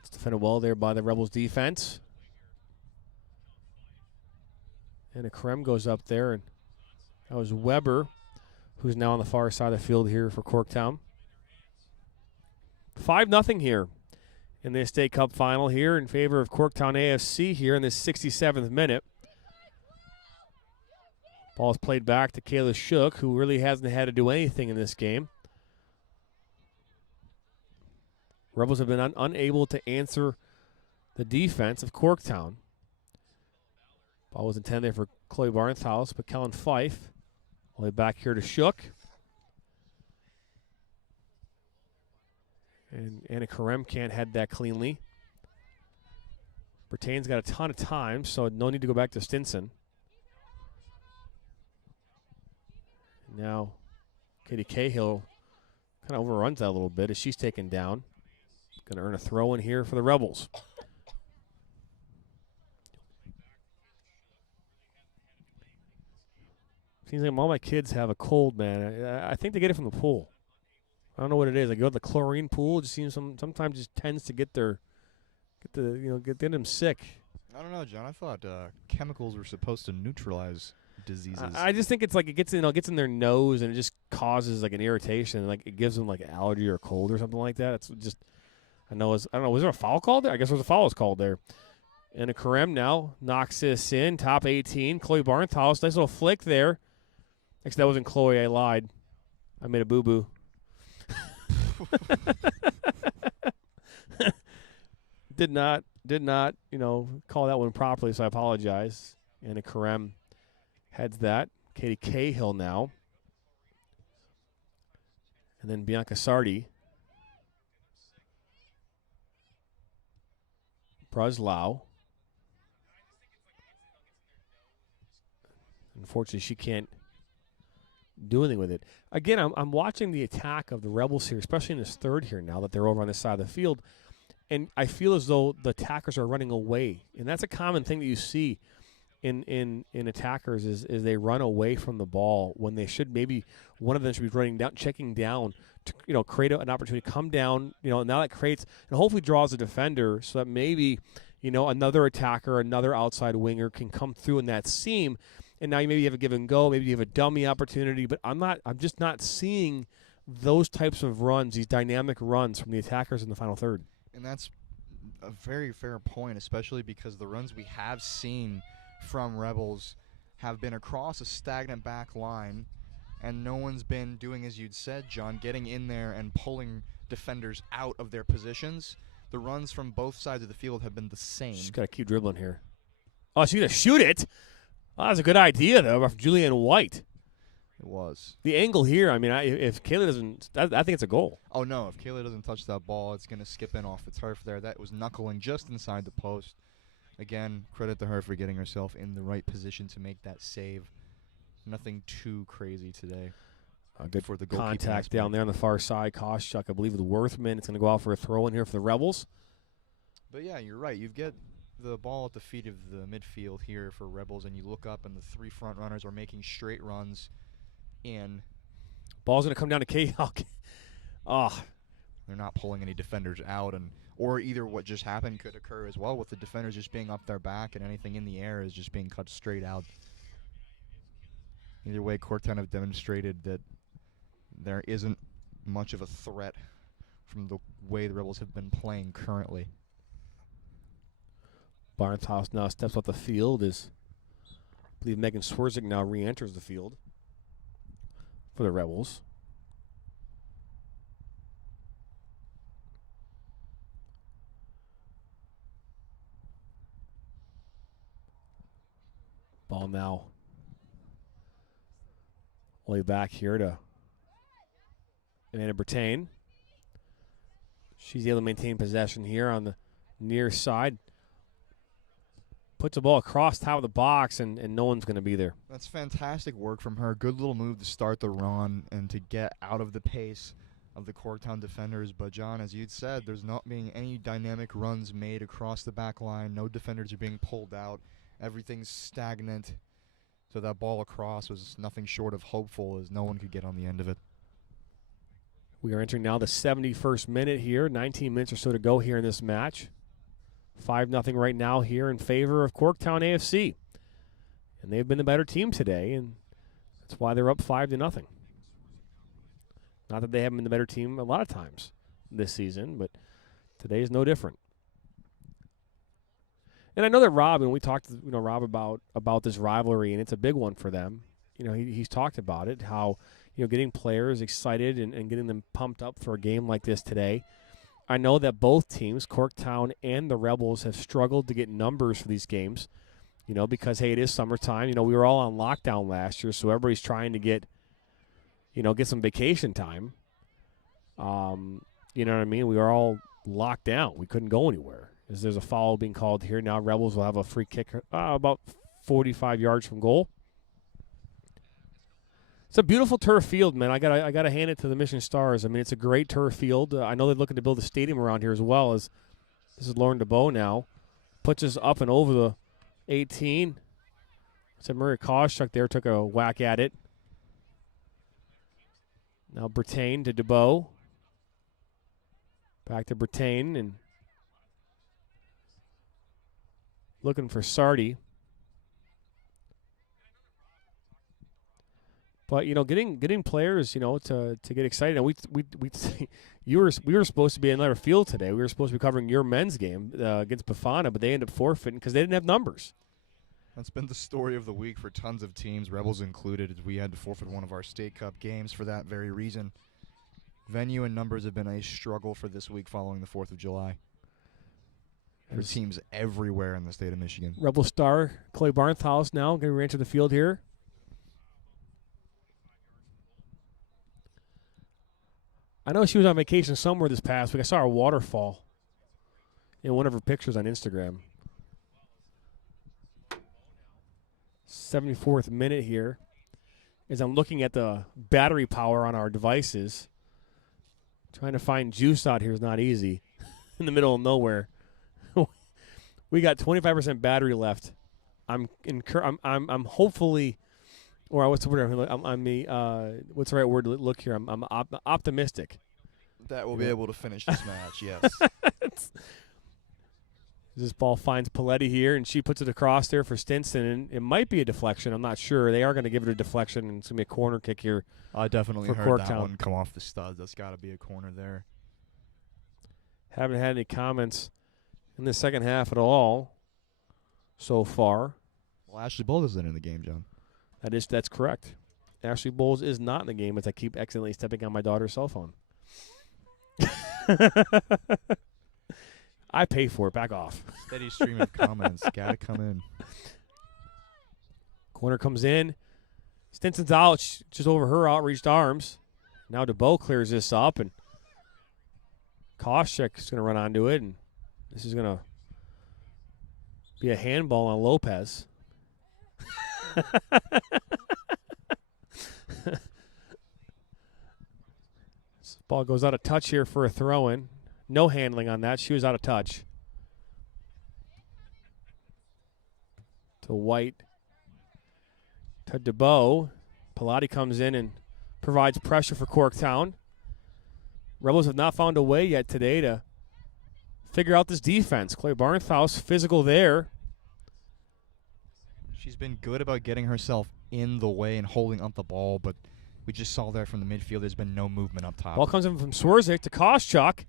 It's defended well there by the Rebels defense. And a Krem goes up there, and that was Weber, who's now on the far side of the field here for Corktown. 5-0 here in the State Cup final here in favor of Corktown AFC here in this 67th minute. Ball is played back to Kayla Shook, who really hasn't had to do anything in this game. Rebels have been unable to answer the defense of Corktown. Ball was intended there for Chloe Barnhouse, but Kellen Fife all the way back here to Shook. And Anna Karem can't head that cleanly. Bertain's got a ton of time, so no need to go back to Stinson. Now, Katie Cahill kind of overruns that a little bit as she's taken down. Going to earn a throw in here for the Rebels. Seems like all my kids have a cold, man. I think they get it from the pool. I don't know what it is. I go to the chlorine pool. It just seems sometimes just tends to get them sick. I don't know, John. I thought chemicals were supposed to neutralize diseases. I just think it's like it gets in their nose and it just causes like an irritation. Like it gives them like an allergy or a cold or something like that. It's just I don't know. Was there a foul called there? I guess there was a foul was called there. And a Karem now knocks this in. Top 18. Chloe Barnhouse. Nice little flick there. Actually, that wasn't Chloe. I lied. I made a boo-boo. Did not, call that one properly, so I apologize. And a Karem heads that. Katie Cahill now. And then Bianca Sardi. Breslau. Unfortunately, she can't do anything with it. Again, I'm watching the attack of the Rebels here, especially in this third here now that they're over on this side of the field. And I feel as though the attackers are running away. And that's a common thing that you see in attackers is they run away from the ball when they should maybe one of them should be running down, checking down to create an opportunity, come down, now that creates and hopefully draws a defender so that maybe, another attacker, another outside winger can come through in that seam. And now you maybe have a give and go, maybe you have a dummy opportunity, but I'm just not seeing those types of runs, these dynamic runs from the attackers in the final third. And that's a very fair point, especially because the runs we have seen from Rebels have been across a stagnant back line, and no one's been doing as you'd said, John, getting in there and pulling defenders out of their positions. The runs from both sides of the field have been the same. She's got to keep dribbling here. Oh, she's going to shoot it. Oh, that's a good idea, though, from Julianne White. It was. The angle here, if Kayla doesn't, I think it's a goal. Oh, no, if Kayla doesn't touch that ball, it's going to skip in off the turf there. That was knuckling just inside the post. Again, credit to her for getting herself in the right position to make that save. Nothing too crazy today. Good for the contact down there on the far side. Koscheck, I believe, with Worthman. It's going to go out for a throw in here for the Rebels. But, yeah, you're right. You get the ball at the feet of the midfield here for Rebels, and you look up, and the three front runners are making straight runs in. Ball's going to come down to Cahill. They're not pulling any defenders out, or either what just happened could occur as well with the defenders just being up their back and anything in the air is just being cut straight out. Either way, Corktown have demonstrated that there isn't much of a threat from the way the Rebels have been playing currently. Barnhouse now steps off the field I believe Megan Swerzik now re-enters the field for the Rebels. Ball now Way back here to Amanda Bertain. She's able to maintain possession here on the near side. Puts the ball across top of the box, and no one's going to be there. That's fantastic work from her. Good little move to start the run and to get out of the pace of the Corktown defenders. But, John, as you'd said, there's not being any dynamic runs made across the back line. No defenders are being pulled out. Everything's stagnant. So that ball across was nothing short of hopeful, as no one could get on the end of it. We are entering now the 71st minute here. 19 minutes or so to go here in this match. 5-0 right now here in favor of Corktown AFC. And they've been the better team today, and that's why they're up 5-0. Not that they haven't been the better team a lot of times this season, but today is no different. And I know that Rob, and we talked to Rob about this rivalry, and it's a big one for them. He's talked about it, how getting players excited and getting them pumped up for a game like this today. I know that both teams, Corktown and the Rebels, have struggled to get numbers for these games, because, hey, it is summertime. We were all on lockdown last year, so everybody's trying to get some vacation time. You know what I mean? We were all locked down. We couldn't go anywhere. As there's a foul being called here. Now Rebels will have a free kick about 45 yards from goal. It's a beautiful turf field, man. I gotta hand it to the Mission Stars. I mean, it's a great turf field. I know they're looking to build a stadium around here as well. As this is Lauren DeBow now, puts us up and over the 18. So Maria Koschuk there took a whack at it. Now Bertain to DeBow. Back to Bertain and looking for Sardi. But getting players, to get excited. And we we were supposed to be in another field today. We were supposed to be covering your men's game against Bafana, but they ended up forfeiting because they didn't have numbers. That's been the story of the week for tons of teams, Rebels included, as we had to forfeit one of our State Cup games for that very reason. Venue and numbers have been a struggle for this week following the 4th of July. For teams everywhere in the state of Michigan. Rebel star Clay Barnthouse now going to re-enter the field here. I know she was on vacation somewhere this past week. I saw a waterfall in one of her pictures on Instagram. 74th minute here. As I'm looking at the battery power on our devices, trying to find juice out here is not easy. In the middle of nowhere. We got 25% battery left. I'm hopefully, or what's the word? What's the right word to look here? I'm optimistic that we'll be able to finish this match. Yes. This ball finds Paletti here, and she puts it across there for Stinson, and it might be a deflection. I'm not sure. They are going to give it a deflection, and it's going to be a corner kick here. I definitely for heard Corktown. That one come off the studs. That's got to be a corner there. Haven't had any comments in the second half at all so far. Well, Ashley Bowles isn't in the game, John. That's correct. Ashley Bowles is not in the game as I keep accidentally stepping on my daughter's cell phone. I pay for it. Back off. Steady stream of comments. Gotta come in. Corner comes in. Stinson's out. Just over her outreached arms. Now DeBow clears this up, and Koschuk is going to run onto it, and this is going to be a handball on Lopez. This ball goes out of touch here for a throw-in. No handling on that. She was out of touch. To White. To DeBow. Pilati comes in and provides pressure for Corktown. Rebels have not found a way yet today to figure out this defense. Clay Barnthouse, physical there. She's been good about getting herself in the way and holding up the ball, but we just saw there from the midfield there's been no movement up top. Ball comes in from Swerzik to Koschuk.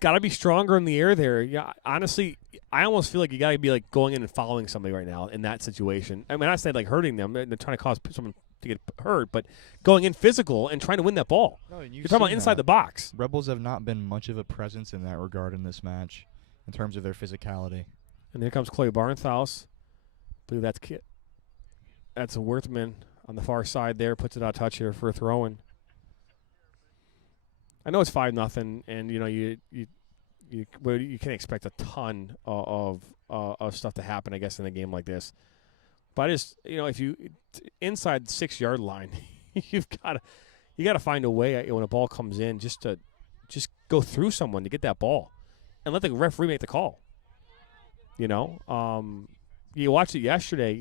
Got to be stronger in the air there. Yeah, honestly, I almost feel like you got to be like going in and following somebody right now in that situation. I mean, I said like hurting them. They're trying to cause someone to get hurt, but going in physical and trying to win that ball. No, you're talking about inside the box. Rebels have not been much of a presence in that regard in this match in terms of their physicality. And here comes Clay Barnthouse. I believe that's a Worthman on the far side there, puts it out of touch here for a throw-in. I know it's 5-0, and you can expect a ton of stuff to happen, I guess, in a game like this. But if you inside the 6-yard line, you got to find a way when a ball comes in just go through someone to get that ball, and let the referee make the call. You watched it yesterday.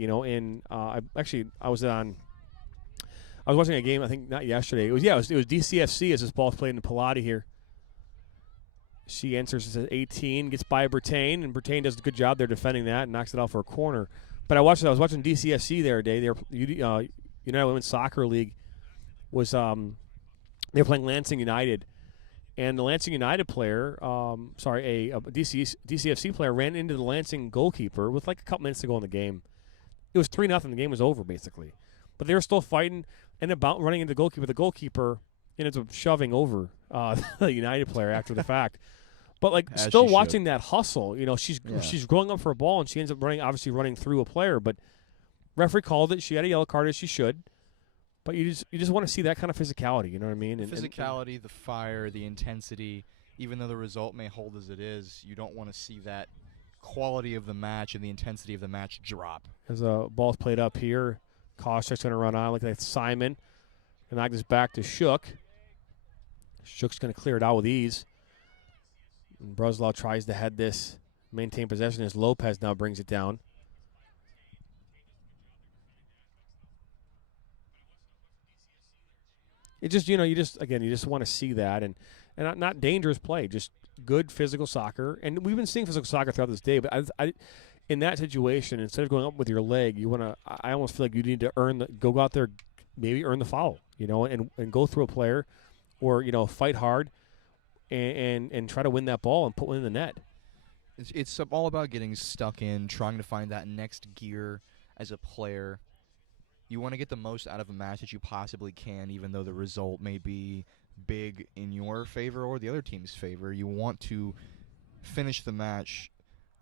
I was watching a game. I think not yesterday. It was DCFC as this ball's played in Pilati here. She enters at 18, gets by Bertain, and Bertain does a good job there defending that and knocks it out for a corner. But I was watching DCFC the other day. They were United Women's Soccer League was they were playing Lansing United, and the Lansing United player, a DCFC player ran into the Lansing goalkeeper with like a couple minutes to go in the game. It was 3-0. The game was over basically, but they were still fighting and about running into the goalkeeper. The goalkeeper ended up shoving over the United player after the fact. But still watching that hustle, she's going up for a ball and she ends up running through a player. But referee called it. She had a yellow card as she should. But you just want to see that kind of physicality. You know what I mean? Physicality, the fire, the intensity. Even though the result may hold as it is, you don't want to see that quality of the match and the intensity of the match drop. As a ball's played up here, Koster's going to run on. Look like Simon. And knock this back to Shook. Shook's going to clear it out with ease. And Breslau tries to head this, maintain possession as Lopez now brings it down. It just, you just want to see that and not dangerous play, just good physical soccer. And we've been seeing physical soccer throughout this day, but I in that situation, instead of going up with your leg, I almost feel like you need to go out there, maybe earn the foul, and go through a player or, fight hard and try to win that ball and put one in the net. It's all about getting stuck in, trying to find that next gear as a player. You want to get the most out of a match that you possibly can, even though the result may be big in your favor or the other team's favor. You want to finish the match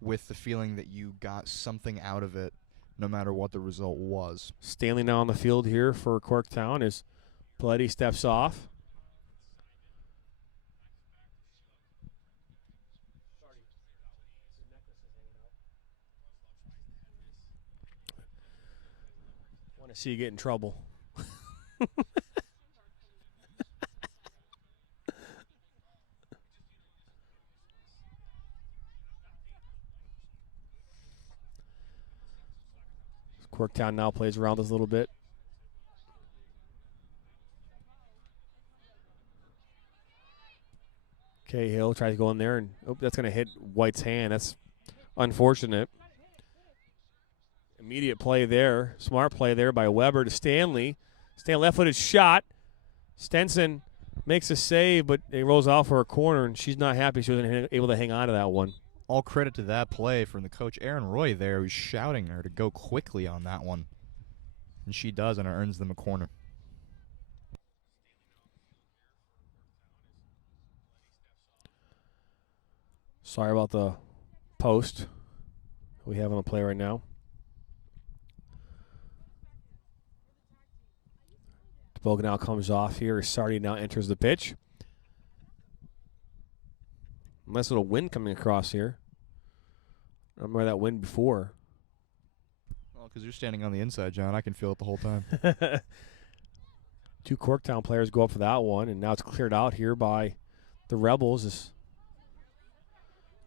with the feeling that you got something out of it, no matter what the result was. Stanley now on the field here for Corktown as Paletti steps off. Want to see you get in trouble. Corktown now plays around this a little bit. Cahill tries to go in there, and that's going to hit White's hand. That's unfortunate. Immediate play there. Smart play there by Weber to Stanley. Stanley left-footed shot. Stenson makes a save, but it rolls off for a corner, and she's not happy she wasn't able to hang on to that one. All credit to that play from the coach, Aaron Roy, there, who's shouting her to go quickly on that one. And she does, and it earns them a corner. Sorry about the post we have on the play right now. DeBoga now comes off here. Sardi now enters the pitch. Nice little wind coming across here. I remember that wind before. Well, because you're standing on the inside, John. I can feel it the whole time. Two Corktown players go up for that one, and now it's cleared out here by the Rebels. This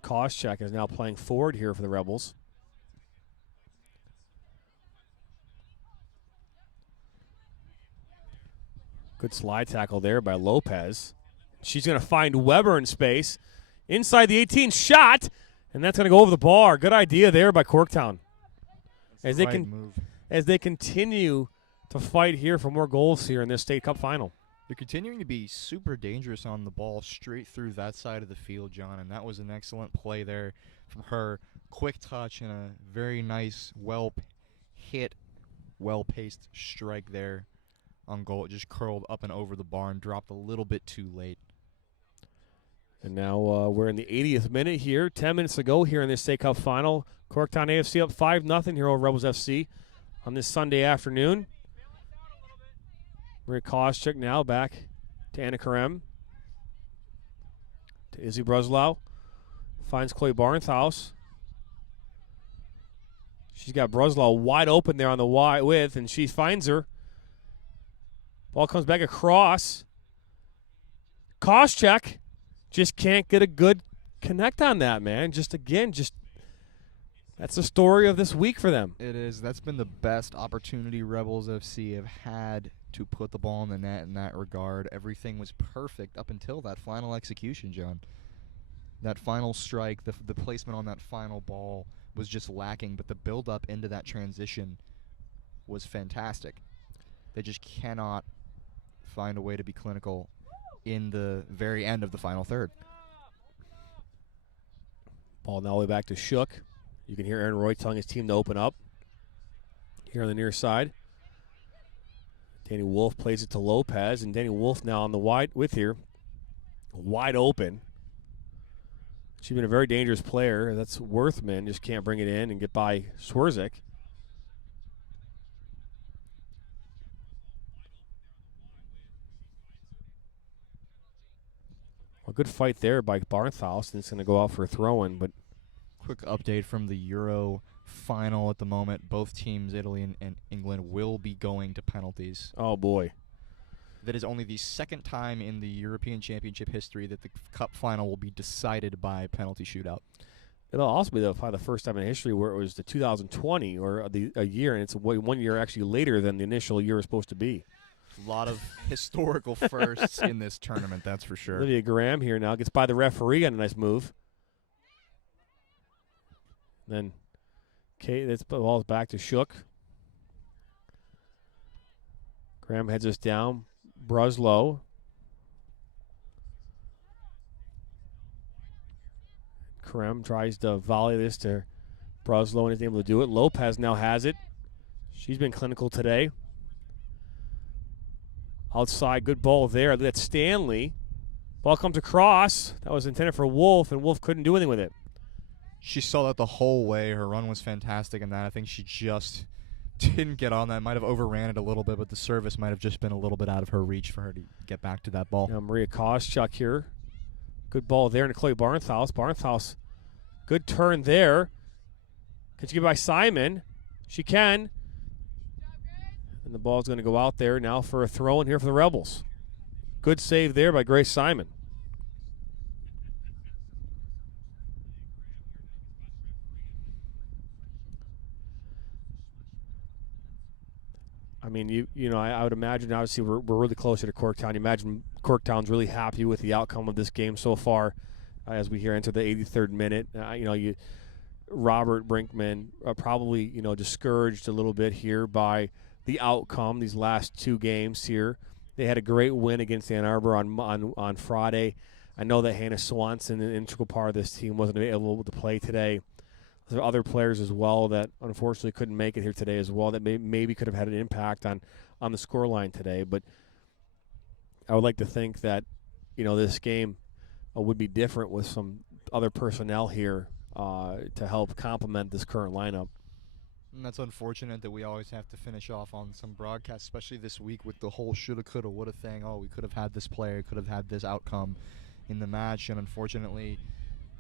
Koscheck is now playing forward here for the Rebels. Good slide tackle there by Lopez. She's going to find Weber in space. Inside the 18, shot, and that's going to go over the bar. Good idea there by Corktown. As they continue to fight here for more goals here in this State Cup final. They're continuing to be super dangerous on the ball straight through that side of the field, John, and that was an excellent play there from her. Quick touch and a very nice, well-hit, well-paced strike there on goal. It just curled up and over the bar and dropped a little bit too late. And now we're in the 80th minute here. 10 minutes to go here in this State Cup final. Corktown AFC up 5-0 here over Rebels FC on this Sunday afternoon. Maria Koscheck now back to Anna Karem. To Izzy Bruslow. Finds Chloe Barnhouse. She's got Bruslow wide open there on the wide width, and she finds her. Ball comes back across. Koscheck just can't get a good connect on that, man. Just that's the story of this week for them. It is. That's been the best opportunity Rebels FC have had to put the ball in the net in that regard. Everything was perfect up until that final execution, John. That final strike, the placement on that final ball was just lacking, but the build-up into that transition was fantastic. They just cannot find a way to be clinical in the very end of the final third. Ball now all the way back to Shook. You can hear Aaron Roy telling his team to open up here on the near side. Danny Wolf plays it to Lopez, and Danny Wolf now on the wide with here, wide open. She's been a very dangerous player. That's Worthman, just can't bring it in and get by Swerzik. A good fight there by Barnhouse, and it's going to go out for a throw-in, but quick update from the Euro final at the moment. Both teams, Italy and England, will be going to penalties. oh boy. That is only the second time in the European Championship history that the Cup final will be decided by penalty shootout. It'll also be probably the first time in history where it was the 2020 or a year, and it's 1 year actually later than the initial year was supposed to be. A lot of historical firsts in this tournament, that's for sure. Olivia Graham here now gets by the referee on a nice move. Then this ball is back to Shook. Graham heads us down. Bruslow. Karem tries to volley this to Bruslow and is able to do it. Lopez now has it. She's been clinical today. Outside, good ball there. That's Stanley. Ball comes across. That was intended for Wolf, and Wolf couldn't do anything with it. She saw that the whole way. Her run was fantastic, and I think she just didn't get on that. Might have overran it a little bit, but the service might have just been a little bit out of her reach for her to get back to that ball. Now Maria Koscheck here. Good ball there to Chloe Barnhouse. Barnhouse, good turn there. Can she get by Simon? She can. And the ball's going to go out there now for a throw in here for the Rebels. Good save there by Grace Simon. I mean, I would imagine, obviously, we're really closer to Corktown. You imagine Corktown's really happy with the outcome of this game so far as we here enter the 83rd minute. Robert Brinkman probably, discouraged a little bit here by the outcome these last two games here. They had a great win against Ann Arbor on Friday. I know that Hannah Swanson, an integral part of this team, wasn't able to play today. There are other players as well that unfortunately couldn't make it here today as well that maybe could have had an impact on the scoreline today. But I would like to think that, this game would be different with some other personnel here to help complement this current lineup. And that's unfortunate that we always have to finish off on some broadcasts, especially this week with the whole shoulda, coulda, woulda thing. Oh, we could have had this player, could have had this outcome in the match, and unfortunately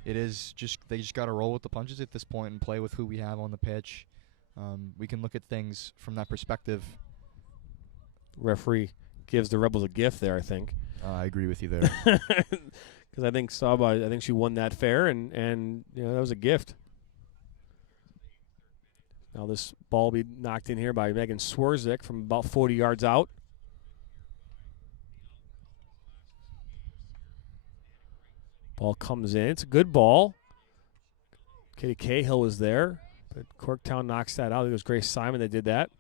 they just got to roll with the punches at this point and play with who we have on the pitch. We can look at things from that perspective. Referee gives the Rebels a gift there, I think. I agree with you there. Because I think Saba, she won that fair, and that was a gift. Now this ball will be knocked in here by Megan Swerzik from about 40 yards out. Ball comes in. It's a good ball. Katie Cahill was there, but Corktown knocks that out. It was Grace Simon that did that.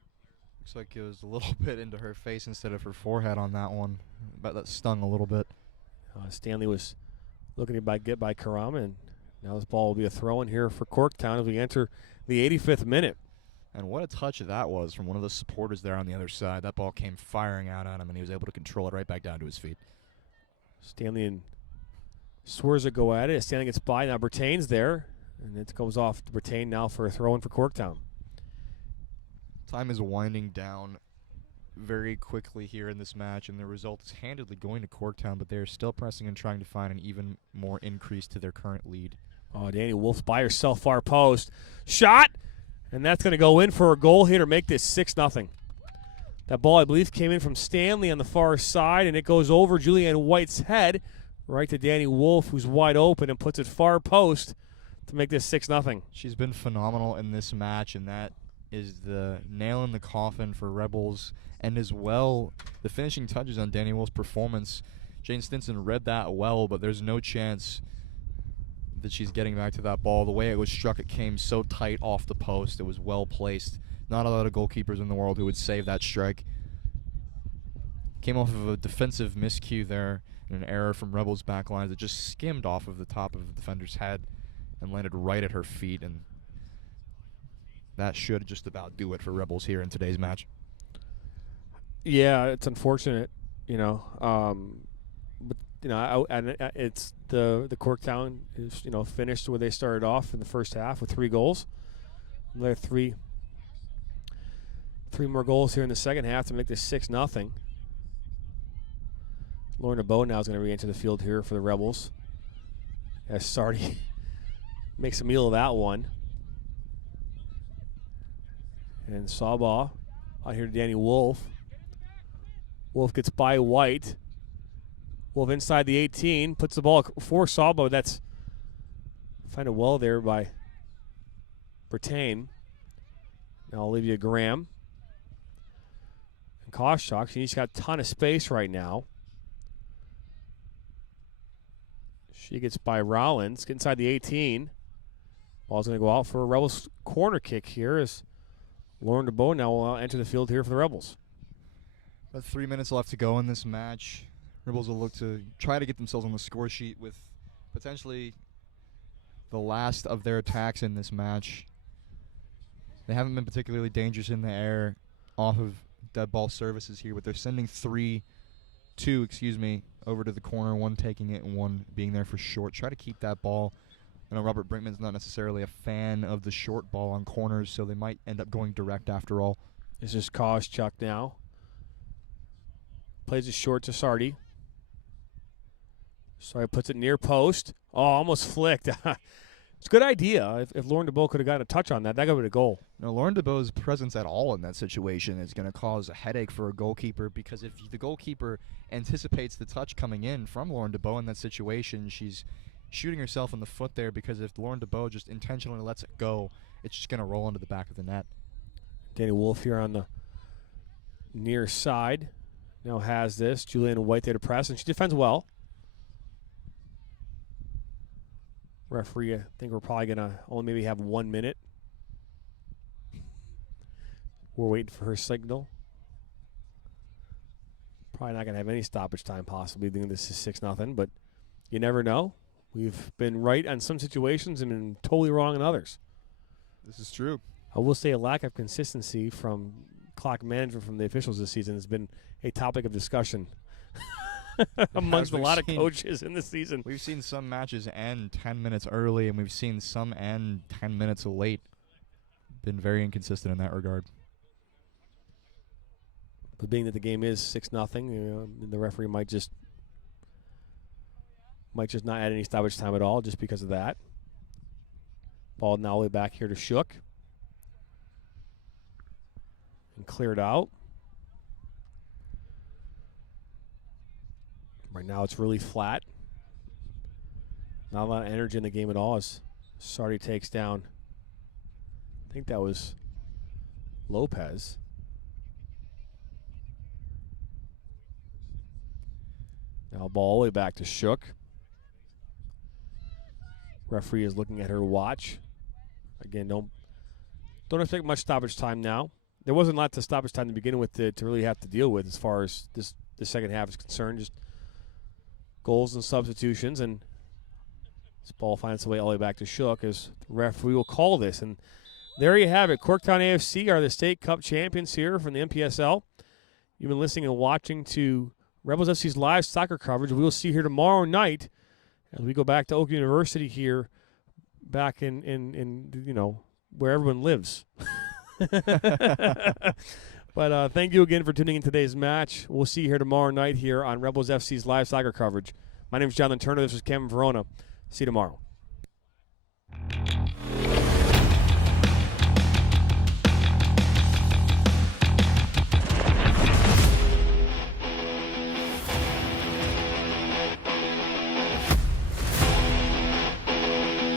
Looks like it was a little bit into her face instead of her forehead on that one. But that stung a little bit. Stanley was looking to get by Karama, and now this ball will be a throw-in here for Corktown as we enter the 85th minute. And what a touch that was from one of the supporters there on the other side. That ball came firing out at him, and he was able to control it right back down to his feet. Stanley and Swerza go at it. Stanley gets by. Now Bertain's there, and it goes off to Bertain now for a throw-in for Corktown. Time is winding down very quickly here in this match, and the result is handedly going to Corktown, but they're still pressing and trying to find an even more increase to their current lead. Oh, Danny Wolf by herself, far post. Shot! And that's going to go in for a goal here to make this 6-0. That ball, I believe, came in from Stanley on the far side, and it goes over Julianne White's head right to Danny Wolf, who's wide open, and puts it far post to make this 6-0. She's been phenomenal in this match, and that is the nail in the coffin for Rebels, and as well the finishing touches on Danny Wolf's performance. Jane Stinson read that well, but there's no chance that she's getting back to that ball. The way it was struck, it came so tight off the post. It was well placed. Not a lot of goalkeepers in the world who would save that strike. Came off of a defensive miscue there, and an error from Rebels' back line that just skimmed off of the top of the defender's head and landed right at her feet, and that should just about do it for Rebels here in today's match. Yeah, it's unfortunate, but it's the Corktown is finished where they started off in the first half with 3 goals. Another three more goals here in the second half to make this 6-0. Lauren DeBow now is going to re-enter the field here for the Rebels, as Sardi makes a meal of that one. And Sawbaugh out here to Danny Wolf. Wolf gets by White. Wolf inside the 18, puts the ball for Sawbaugh. That's find it well there by Bertain. Now Olivia Graham. And Koschak, she's got a ton of space right now. She gets by Rollins, get inside the 18. Ball's going to go out for a Rebels corner kick here as Lauren DeBow now will enter the field here for the Rebels. About 3 minutes left to go in this match. Rebels will look to try to get themselves on the score sheet with potentially the last of their attacks in this match. They haven't been particularly dangerous in the air off of dead ball services here, but they're sending two over to the corner, one taking it and one being there for short. Try to keep that ball. I know Robert Brinkman's not necessarily a fan of the short ball on corners, so they might end up going direct after all. This is Koschak now. Plays it short to Sardi. Sardi puts it near post. Oh, almost flicked. It's a good idea. If Lauren DeBow could have gotten a touch on that, that could have been a goal. No, Lauren DeBow's presence at all in that situation is going to cause a headache for a goalkeeper, because if the goalkeeper anticipates the touch coming in from Lauren DeBow in that situation, she's shooting herself in the foot there, because if Lauren DeBow just intentionally lets it go, it's just going to roll into the back of the net. Danny Wolf here on the near side now has this. Julianne White there to press, and she defends well. Referee, I think we're probably going to only maybe have 1 minute. We're waiting for her signal. Probably not going to have any stoppage time possibly. I think this is 6-0, but you never know. We've been right on some situations and been totally wrong in others. This is true. I will say a lack of consistency from clock management from the officials this season has been a topic of discussion amongst a lot of coaches in this season. We've seen some matches end 10 minutes early, and we've seen some end 10 minutes late. Been very inconsistent in that regard. But being that the game is 6-0, the referee might just not add any stoppage time at all just because of that. Ball now all the way back here to Shook. And cleared out. Right now it's really flat. Not a lot of energy in the game at all as Sardi takes down, I think that was Lopez. Now ball all the way back to Shook. Referee is looking at her watch. Again, don't expect much stoppage time now. There wasn't a lot of stoppage time to begin with to really have to deal with as far as the second half is concerned. Just goals and substitutions, and this ball finds its way all the way back to Shook as the referee will call this. And there you have it. Corktown AFC are the state cup champions here from the MPSL. You've been listening and watching to Rebels FC's live soccer coverage. We will see you here tomorrow night as we go back to Oak University here, back in where everyone lives. But thank you again for tuning in today's match. We'll see you here tomorrow night here on Rebels FC's live soccer coverage. My name is Jonathan Turner. This is Kevin Verona. See you tomorrow.